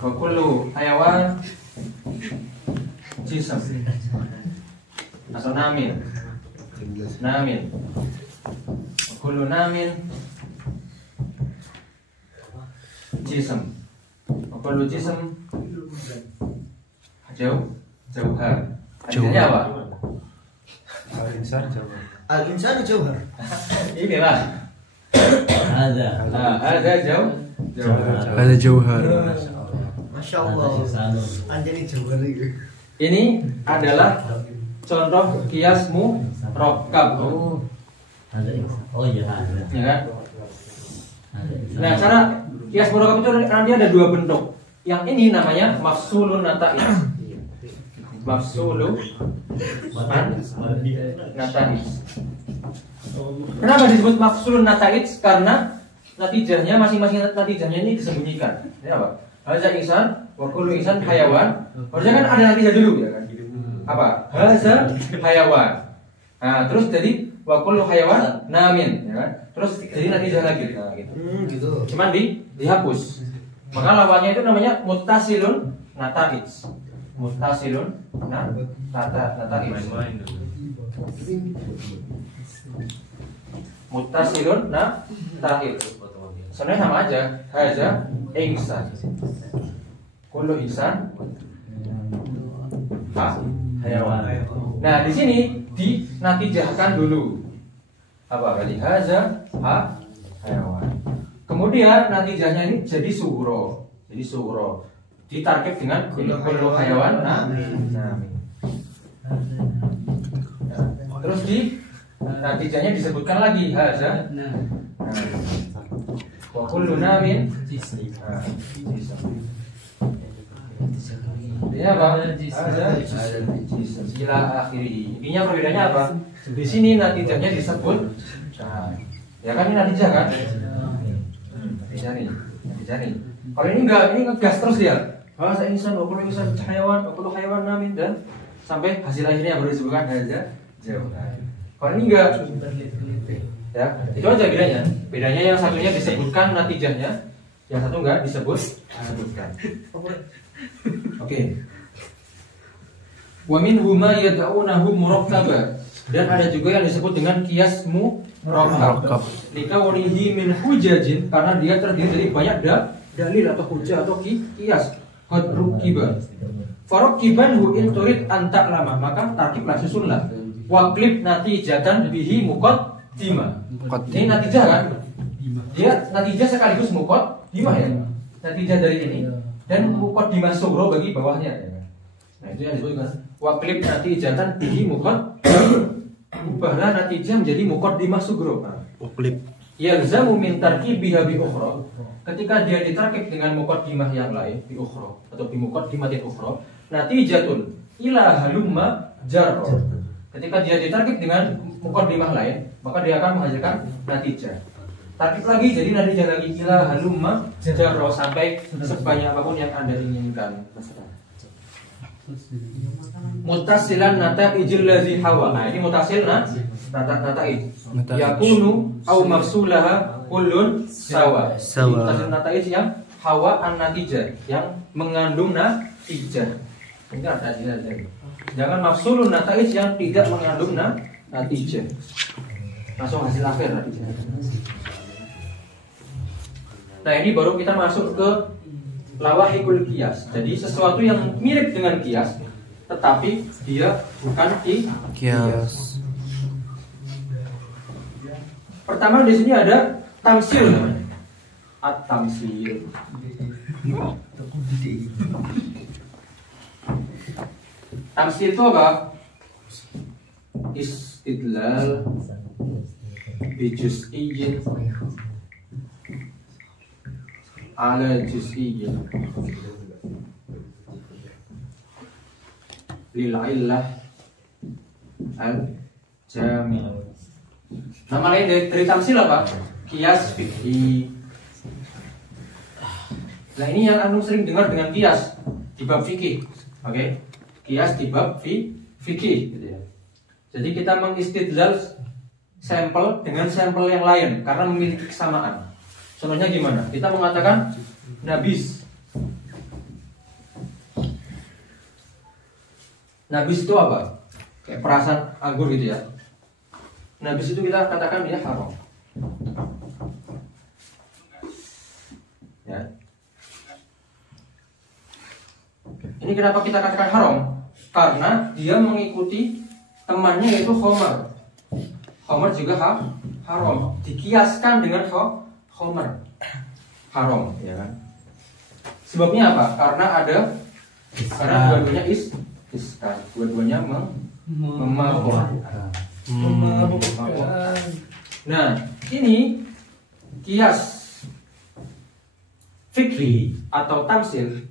Wa kullu hayawan jism atau namin. Wa kullu namin jism. Wa kullu jism jauhar. Artinya apa? Al-insan jawab. Al-insanu jauhar. Inilah. Ada. Ada jauhar. Ada jauhar. Masya Allah. Anjani jauhar itu. Ini adalah contoh kias murakkab. Ada. Oh iya ada. Ya kan? Ada. Nah, cara kias murakkab itu nanti ada 2 bentuk. Yang ini namanya mafsulun nata'ij. Mafsulun nata'ij. Kenapa disebut mafsulun nata'ij? Karena natijahnya masing-masing natijahnya ini disembunyikan. Ini apa? Haza insan, wa kullu insan hayawan. Harusnya kan ada natijah dulu ya kan? Apa? Haza hayawan. Nah, terus jadi wa kullu hayawan namin, ya kan? Terus jadi natijah lagi. Nah, gitu. Gitu. Cuman dihapus. Maka lawannya itu namanya muttasilun nata'ij. Muttasilun nata'ij. Muttasilun nata'ij. Sebenarnya sama aja. Haza insan. Kullu insan hayawan. Nah, di sini dinatijahkan dulu. Apa tadi? Haza hayawan. Kemudian natijahnya ini jadi sugro. Ditarkib dengan kullu hayawan namin. Terus natijahnya disebutkan lagi haza. Wa kullu namin Intinya apa? Ila akhiri. Intinya perbedaannya apa? Di sini natijahnya disebut. Nah, ya kan ini natijah kan? Natijah nih. Kalau ini enggak, ini ngegas terus ya. Bahasa insan, wa kullu insan hayawan namin dan sampai hasil akhirnya baru disebutkan haza jauh. Kalau ini enggak, ya itu aja bedanya. Bedanya yang satunya disebutkan natijahnya, yang satu enggak disebutkan. Oke. Wa minhu ma yad'unahu murakkaba. Dan ada juga yang disebut dengan kias murakkab. Likawnihi min hujajin, karena dia terdiri dari banyak dalil atau hujah atau kias. Qad rukiba. Farukibanhu in turid anta lama, maka tarkiblah susunlah. Waqlib natijatan bihi muqaddimah. Ini natijah kan? Dia natijah sekaligus muqaddimah ya. Natijah dari ini dan muqaddimah sughra bagi bawahnya ya. Nah, itu yang disebutkan waqlib natijatan bihi muqaddimah. Ubahlah natijah menjadi muqaddimah sughra. Waqlib. Yalzamu min tarkibiha bi ukhra. Ketika dia ditarkib dengan muqaddimah yang lain bi ukhra atau bi muqaddimatin ukhra, natijatun ila halumma jarra. Ketika dia ditarkib dengan muqaddimah lain, maka dia akan menghasilkan natijah. Tarkib lagi jadi natijah lagi ila halumma jarra sampai sebanyak apapun yang Anda inginkan. Muttasilan nata'ijil ladzi hawa. Nah, ini mutasil nata'ij. Yakunu au mafsulaha kullun sawa. Mutasil nata'ij yang hawa an-natijah, yang mengandung natijah. Ini ada natijah. Jangan mafsulun nata'ij yang tidak mengandung natijah. Langsung hasil akhir natijah. Nah, ini baru kita masuk ke lawahikul qiyas. Jadi sesuatu yang mirip dengan qiyas tetapi dia bukan qiyas. Pertama di sini ada tamsil namanya. At-tamsil. Tamsil itu apa? istidlal bijuz'iyyin ala juz'iyyin lil illah al jami'. Nama lain dari tamsil apa? Qiyas fikhi. Nah ini yang antum sering dengar dengan qiyas di bab fikih. Oke? Qiyas di bab fikih gitu ya. Jadi kita mengistidlal sampel dengan sampel yang lain karena memiliki kesamaan. Contohnya gimana? Kita mengatakan nabis. Nabis itu apa? Kayak perasan anggur gitu ya. Nabis itu kita katakan dia haram. Ya. Ini kenapa kita katakan haram? Karena dia mengikuti temannya yaitu khamar. Khamar juga haram. Dikiaskan dengan khamar. Haram, ya kan? Sebabnya apa? Karena dua-duanya iskar. Dua-duanya memabukkan. Nah, ini kias fikri atau tamsil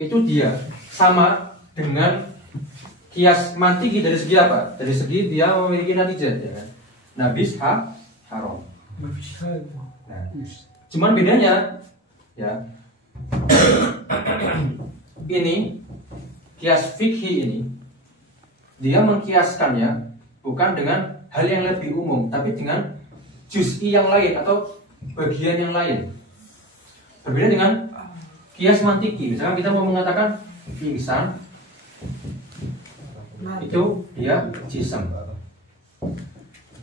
itu dia sama dengan kias mantiki dari segi apa? Dari segi dia memiliki natijah, ya kan? Nabis haram. Nah, cuman bedanya ya. Ini kias fikhi ini dia mengkiaskannya bukan dengan hal yang lebih umum, tapi dengan juz'i yang lain atau bagian yang lain. Berbeda dengan kias mantiki. Misalkan kita mau mengatakan insan itu dia jism.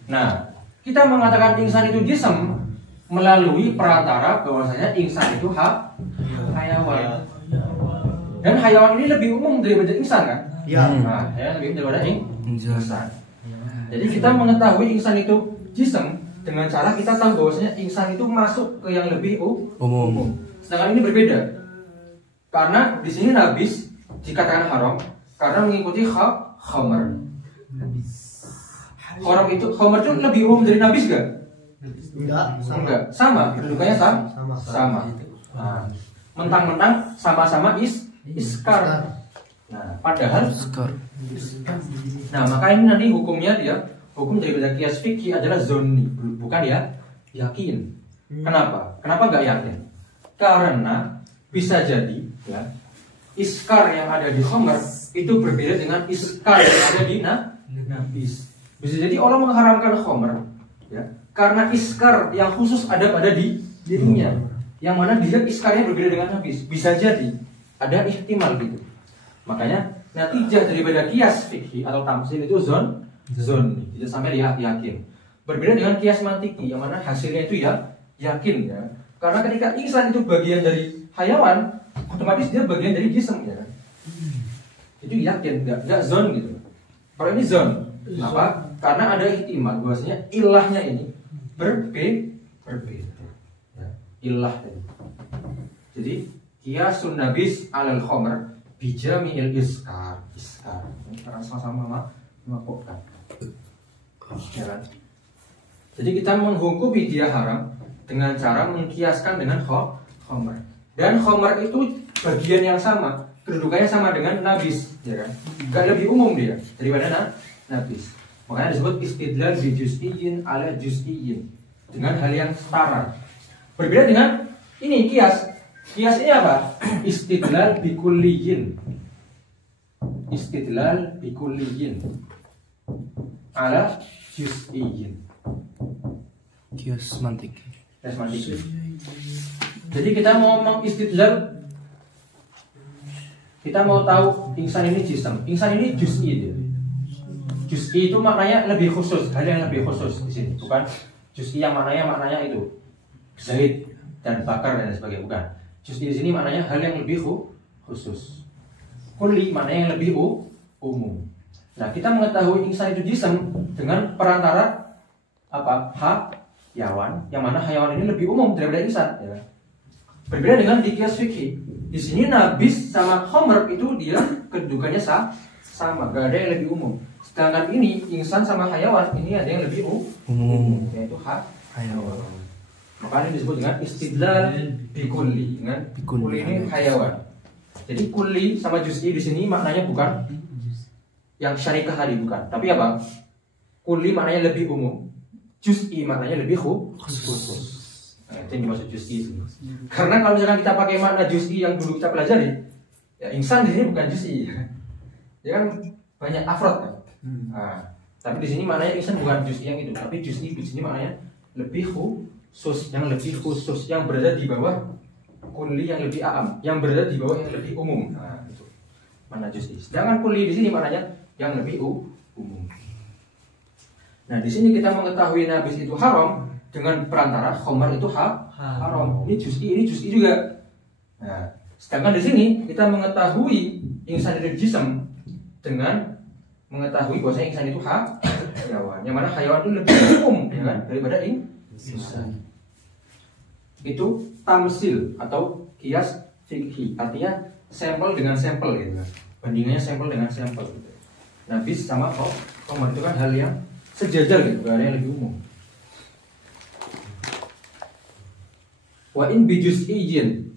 Nah, kita mengatakan insan itu jism melalui perantara bahwasanya insan itu hayawan. Dan hayawan ini lebih umum daripada insan kan? Ya. Nah, ya lebih umum daripada insan. Jadi kita mengetahui insan itu jism dengan cara kita tahu bahwasanya insan itu masuk ke yang lebih umum. Sedangkan ini berbeda. Karena di sini nabis dikatakan haram karena mengikuti khamar. Khamar itu lebih umum dari nabis gak? Enggak, sama. Kedudukannya sama. Nah, mentang-mentang sama-sama iskar. Nah, padahal nah, maka ini nanti hukumnya hukum daripada qiyas fikih adalah zonni, bukan ya yakin. Kenapa? Kenapa nggak yakin? Karena bisa jadi ya iskar yang ada di khamar itu berbeda dengan iskar yang ada di nabis. Bisa jadi orang mengharamkan khamar ya karena iskar yang khusus ada pada dirinya, yang mana dia iskarnya berbeda dengan nabis. Bisa jadi ada ihtimal gitu. Makanya natijah daripada kias fikhi atau tamsil itu zon tidak sampai yakin. Berbeda dengan kias mantiki yang mana hasilnya itu ya yakin ya. Karena ketika insan itu bagian dari hayawan, otomatis dia bagian dari jism ya. Itu yakin, enggak zon gitu. Kalau ini zon, apa? Karena ada ihtimal bahwasanya ilahnya ini berbeda. Ya, ilah tadi. Jadi kiasun nabis alal khamr bijami'il iskar. Ini karena sama-sama memabukkan. Ya. Jadi kita menghukumi dia haram dengan cara mengkiaskan dengan khamr. Dan khamr itu bagian yang sama, kedudukannya sama dengan nabis, ya kan? Gak lebih umum dia daripada nabis. Makanya disebut istidlal bi juz'iyyin ala juz'iyyin, dengan hal yang setara. Berbeda dengan ini kias. Kias ini apa? Istidlal bi kulliyyin. Istidlal bi kulliyyin ala juz'iyyin. Kias mantik. Kias mantik. Jadi kita mau mengistidlal, kita mau tahu insan ini jism, insan ini juz'i. Juz'i itu maknanya lebih khusus, hal yang lebih khusus di sini, bukan juz'i yang maknanya itu Zaid dan Bakar dan sebagainya, bukan. Juz'i di sini maknanya hal yang lebih khusus. Kulli maknanya yang lebih umum. Nah, kita mengetahui insan itu jism dengan perantara apa? Hayawan, yang mana hayawan ini lebih umum daripada insan, ya. Berbeda dengan di qiyas fikih. Di sini nabis sama khamr itu dia kedudukannya sama, gak ada yang lebih umum. Sedangkan ini insan sama hayawan ini ada yang lebih Umum. yaitu Hayawan. makanya disebut dengan istidlal bikulli, dengan kulli ini hayawan. Jadi kulli sama juz'i di sini maknanya bukan yang syarikah tadi, bukan, tapi apa? Kulli maknanya lebih umum, juz'i maknanya lebih khusus. Nah, itu yang dimaksud juz'i. Karena kalau misalkan kita pakai makna juz'i yang dulu kita pelajari, ya insan di sini bukan juz'i, ya kan banyak afrod kan. Nah, tapi di sini maknanya insan bukan juz'i yang itu, tapi juz'i di sini maknanya lebih khusus, yang lebih khusus, yang berada di bawah kulli yang lebih am, yang berada di bawah yang lebih umum. Nah, itu makna juz'i. Sedangkan kulli di sini maknanya yang lebih umum. Nah, di sini kita mengetahui najis itu haram dengan perantara khamar itu haram. Ini juz'i juga. Nah, sedangkan di sini kita mengetahui insan itu jism dengan mengetahui bahwasanya insan itu hayawan. Yang mana hayawan itu lebih umum, ya kan, daripada insan. Itu tamsil atau kias fikhi, artinya sampel dengan sampel gitu kan. Bandingannya sampel dengan sampel gitu. Najis sama khamar itu kan hal yang sejajar gitu, gak ada yang lebih umum. Wa in bijuz'iyyin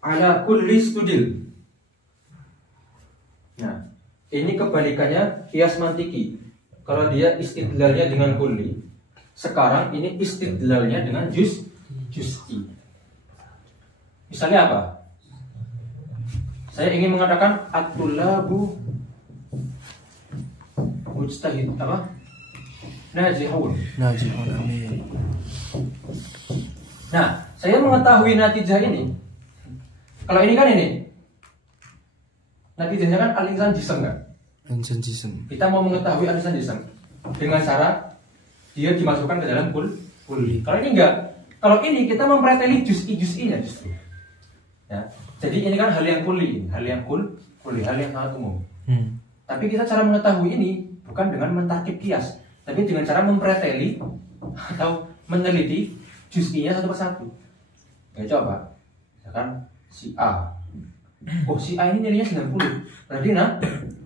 ala kulli studil. Nah, ini kebalikannya kias mantiki. Kalau dia istidlalnya dengan kulli, sekarang ini istidlalnya dengan juz'i. Misalnya apa? Saya ingin mengatakan at-tullabu mujtahid apa? Najihun. Amin. Nah, saya mengetahui natijah ini. Kalau ini kan ini. Natijahnya kan al-insan jism kan? Insan jism. Kita mau mengetahui al-insan jism dengan cara dia dimasukkan ke dalam kulli. Kalau ini enggak. Kalau ini kita mempreteli juz'inya justru. Ya. Jadi ini kan hal yang kulli, hal yang kulli, hal yang sangat umum. Tapi kita cara mengetahui ini bukan dengan mentarkib kias, tapi dengan cara mempreteli atau meneliti juz'inya satu persatu. Ya coba, misalkan si A. Oh, si A ini nilainya 90. Berarti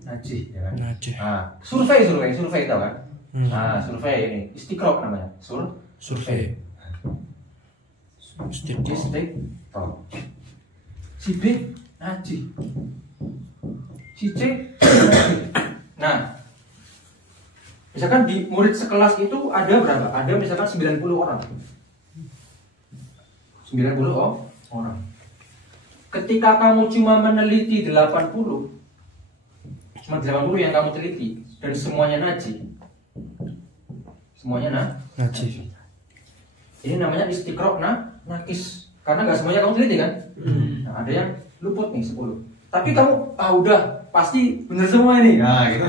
najih, ya kan? Najih. Nah, survei tahu kan? Nah, survei ini istiqra namanya. Survei. Istiqra. Si B najih. Si C najih. Nah, misalkan di murid sekelas itu ada berapa? Ada misalkan 90 orang. 90 orang. Ketika kamu cuma meneliti 80, cuma 80 yang kamu teliti dan semuanya najih. Semuanya najih. Ini namanya istiqra nakis. Karena nggak semuanya kamu teliti kan? Nah, ada yang luput nih 10. Tapi kamu udah pasti bener semua ini. Nah, gitu.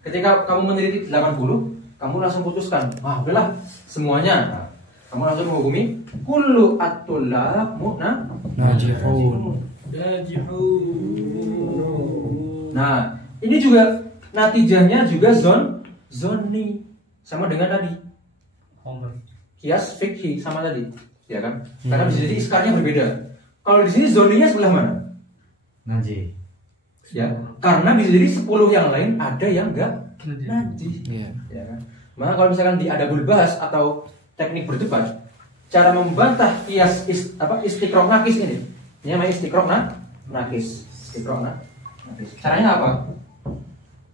Ketika kamu meneliti 80, kamu langsung putuskan, udahlah semuanya. Nah, kamu langsung menghukumi kullu at-tullab Najihun. Nah, ini juga natijahnya juga zonni sama dengan tadi. Kias fikhi sama tadi, ya kan? Karena bisa jadi iskarnya berbeda. Kalau di sini zoninya sebelah mana? Najih. Ya, karena bisa jadi 10 yang lain ada yang enggak najih. Iya. Ya kan? Maka kalau misalkan di adabul bahas atau teknik berdebat, cara membantah kias istiqra nakis ini namanya istiqra nakis. Caranya apa?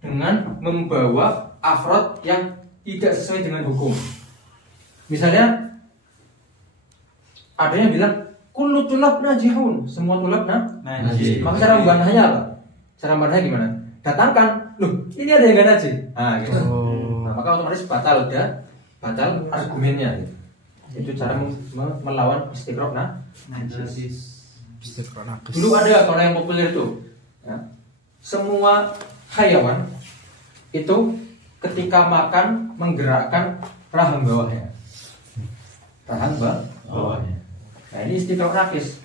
Dengan membawa afrod yang tidak sesuai dengan hukum. Misalnya ada yang bilang kullu tulab najihun, semua tulab najih. Maka cara membantahnya apa? Cara membantahnya gimana? Datangkan, loh ini ada yang gak najih. Nah, gitu. Nah, maka otomatis batal argumennya. Gitu. Itu cara melawan istiqra najis. Dulu ada kalau yang populer itu, ya, semua hayawan itu ketika makan menggerakkan rahang bawahnya. Nah, ini istiqra nakis.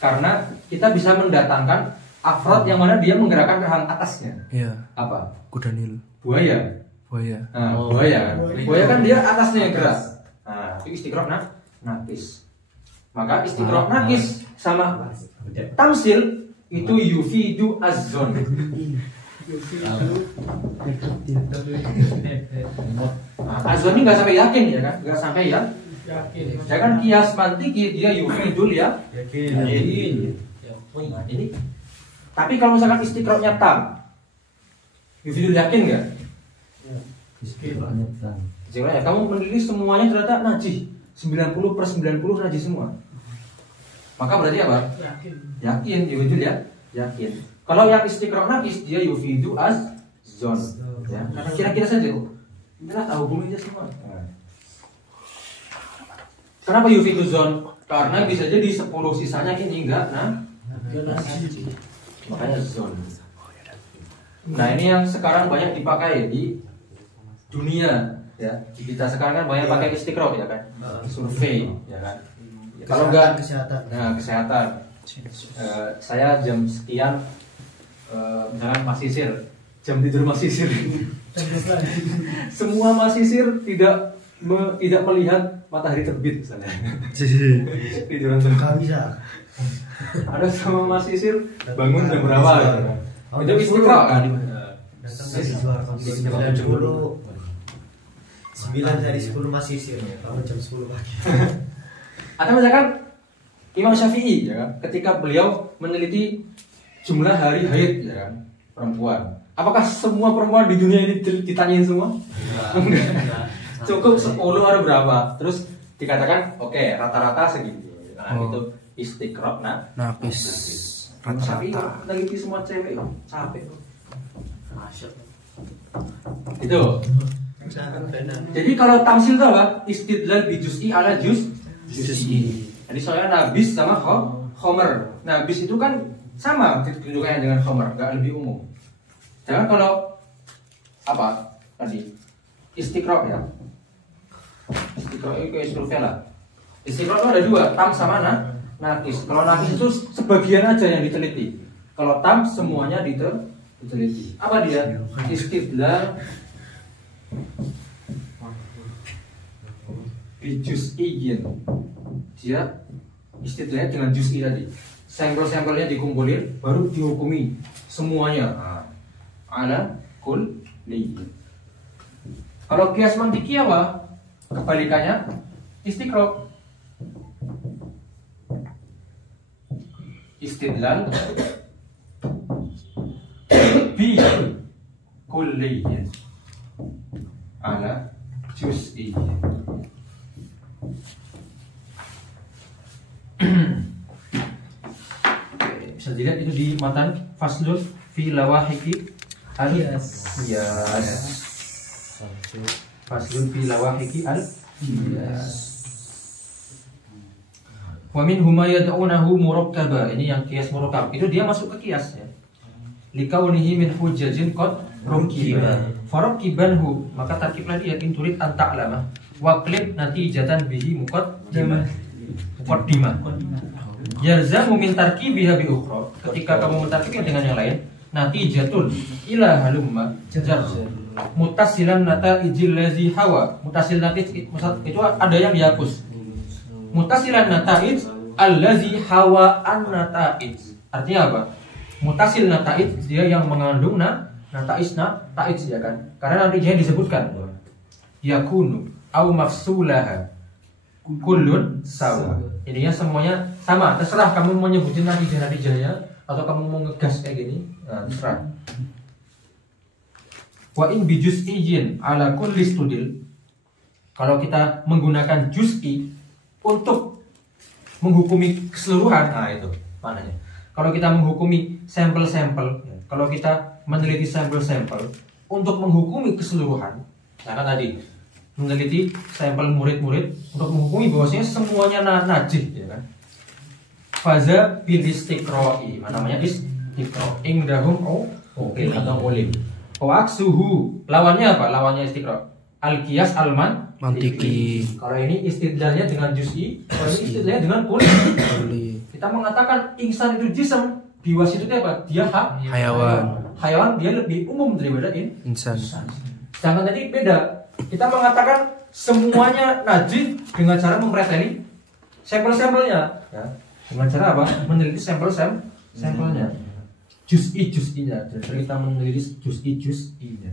Karena kita bisa mendatangkan afrod yang mana dia menggerakkan rahang atasnya. Iya. Apa? Kuda Nil. Buaya. Nah, buaya. Buaya kan dia atasnya yang gerak. Nah, itu istiqra nakis. Maka istiqra nakis sama tamsil itu yufidu az-zon. Azwan ini nggak sampai yakin ya kan, nggak sampai ya. Ya kan kias mantiki dia yufidul ya. Yakin. Nah, ini. Tapi kalau misalkan istiqra'nya tam, yufidul yakin nggak? Istiqra'nya kamu meneliti semuanya ternyata najih 90/90 najih semua. Maka berarti apa? Yakin, yufidul ya, yakin. Kalau yang istiqra' naqis dia yufidu az zon. Ya, karena kira-kira saja kok. Inilah tahu hubungannya semua. Kenapa yufidu zon? Karena bisa jadi 10 sisanya ini enggak makanya zon. Nah, ini yang sekarang banyak dipakai di dunia ya. Kita sekarang kan banyak pakai istiqra' ya kan. Survei ya kan. Kalau enggak kesehatan. Nah, kesehatan. Saya jam sekian misalkan masisir, jam tidur masisir. Semua masisir tidak melihat matahari terbit misalnya. Tiduran terus. Nggak bisa. Ada sama masisir bangun jam berapa? Itu istiqra' kan? Datang dari juara jam 10. 9 dari 10 masih sih, bangun jam 10 pagi. Atau misalkan Imam Syafi'i ya kan, ketika beliau meneliti jumlah hari haid ya kan, perempuan. Apakah semua perempuan di dunia ini ditanyain semua? Enggak. Cukup 10 ada berapa? Terus dikatakan oke, rata-rata segini. Nah, itu istiqra' Nafis. Syafi'i Rata-rata. meneliti semua cewek capek. Itu. Jadi kalau tamsil itu apa? Istidlal bi juz'i ala juz'i. Jadi soalnya nabis sama khomer. Nabis itu kan sama tunjukkannya dengan khomer, nggak lebih umum. Jangan kalau apa tadi istiqra' ya. Istiqra' itu survei lah. Istiqra' itu ada dua, tam sama nakis. Kalau nakis itu sebagian aja yang diteliti. Kalau tam semuanya diteliti. Apa dia? Istidlal bijuz'iyyin. Dia istidlalnya dengan juz'i tadi. Sampel-sampelnya dikumpulin baru dihukumi semuanya. Ala kulli. Kalau kias mantiki apa? Kebalikannya istiqra'. Istidlal bi kulliyyin ala juz'iyyin. Bisa dilihat itu di matan faslun fi lawahiki al-qiyas. Faslun fi lawahiki al-qiyas. Wa min huma yad'unahu murakkaba. Ini yang qiyas murakkab. Itu dia masuk ke qiyas ya. Likaunihi min hujjajin qad rukiba. Farakibanhu, maka tarkiblah dia yakin turid an ta'lama. Wa qlib natijatan bihi muqaddimah. Yalzamu min tarkibiha bi ukhra. Ketika kamu mentarkibnya dengan yang lain, natijatun ila halumma jar mutasilan nataijil lazi hawa. Mutasil natij itu ada yang dihapus. Mutasilan nataij allazi hawa an nataij. Artinya apa? Mutasil nataij dia yang mengandung nataij ya kan? Karena nantinya disebutkan yakunu au mafsulaha kullun sawa. Ininya semuanya sama, terserah kamu mau nyebutin natijahnya atau kamu mau ngegas kayak gini, nah, terserah. Wa in bi juz'iyyin ala kulli studil. Kalau kita menggunakan juz'i untuk menghukumi keseluruhan, nah itu maknanya. Kalau kita menghukumi sampel-sampel, kalau kita meneliti sampel-sampel untuk menghukumi keseluruhan, nah kan tadi meneliti sampel murid-murid untuk menghukumi bahwasanya semuanya najih ya kan. Faza bil istiqra'i, namanya istiqra'. Indahum ukil atau ulim. Wa aksuhu, lawannya apa? Lawannya istiqra'. Al-qiyas al-mantiki. Kalau ini istidlalnya dengan juz'i, kalau ini istidlalnya dengan kulli. Kita mengatakan insan itu jism, biwas itu apa? Dia Hayawan. Hayawan dia lebih umum daripada Insan. Sedangkan tadi beda. Kita mengatakan semuanya najis dengan cara mempreteli sampel-sampelnya, ya. Dengan cara apa? Meneliti sampelnya. juz'inya, dan kita menulis juz'inya.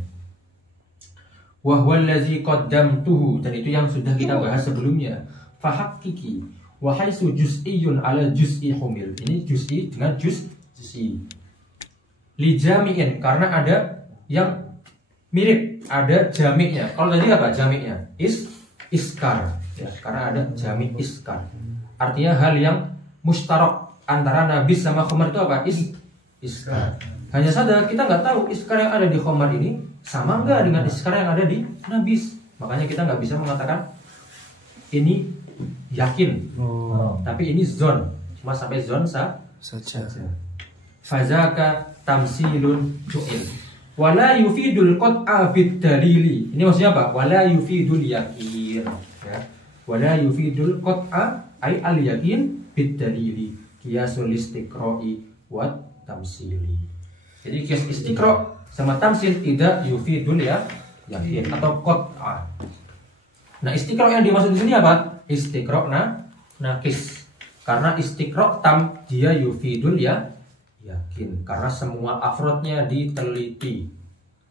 Wa huwa allazi qaddamtuhu, dan itu yang sudah kita bahas sebelumnya. Fahaqqiki wa haitsu juz'iyyun ala juz'i humil. Ini juz'i dengan juz'i. Li jami'in, karena ada yang mirip, ada jami'nya. Kalau tadi apa jami'nya? Iskar. Ya, karena ada jami' iskar. Artinya hal yang mustarak antara nabis sama khamar itu apa? Iskar. Hanya saja kita nggak tahu iskar yang ada di khamar ini sama nggak dengan iskar yang ada di nabis. Makanya kita nggak bisa mengatakan ini yakin. Tapi ini zon. Cuma sampai zon saja. Fazaka tamsilun ju'il. Wala yufidul qat'a bid dalili. Ini maksudnya apa? Wala yufidul yakin. Ya. Wala yufidul qat'a ay al yakin bid dalili. Qiyasul istiqra'i wa tamsili. Jadi qiyas istiqra' sama tamsil tidak yufidul yakin atau qat'a. Nah, istiqra' yang dimaksud di sini apa? Istiqra' nakis. Karena istiqra' tam dia yufidul yakin, karena semua afrodnya diteliti,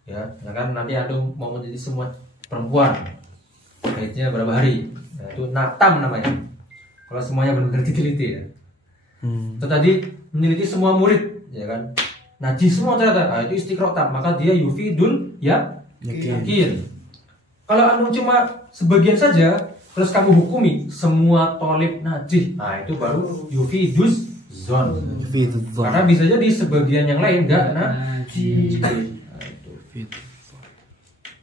ya kan nanti antum mau menjadi semua perempuan, haidnya berapa hari, nah, itu natam namanya. Kalau semuanya benar-benar diteliti, ya. Itu tadi meneliti semua murid, ya kan, najis semua ternyata, nah, itu istiqra' tam, maka dia yufidul yakin. Kalau antum cuma sebagian saja, terus kamu hukumi semua tolib najis, nah itu baru yufidus zon. Karena bisa jadi sebagian yang lain enggak najis.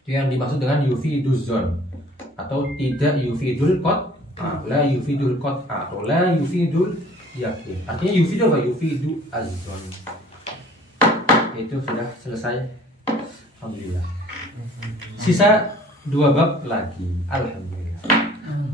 Itu yang dimaksud dengan yufiduz zon atau tidak yufidul qat'a, la yufidul qat'a atau la yufidul yakin. Artinya yufidul apa? Yufidu az-zon. Itu sudah selesai. Alhamdulillah. Sisa 2 bab lagi. Alhamdulillah.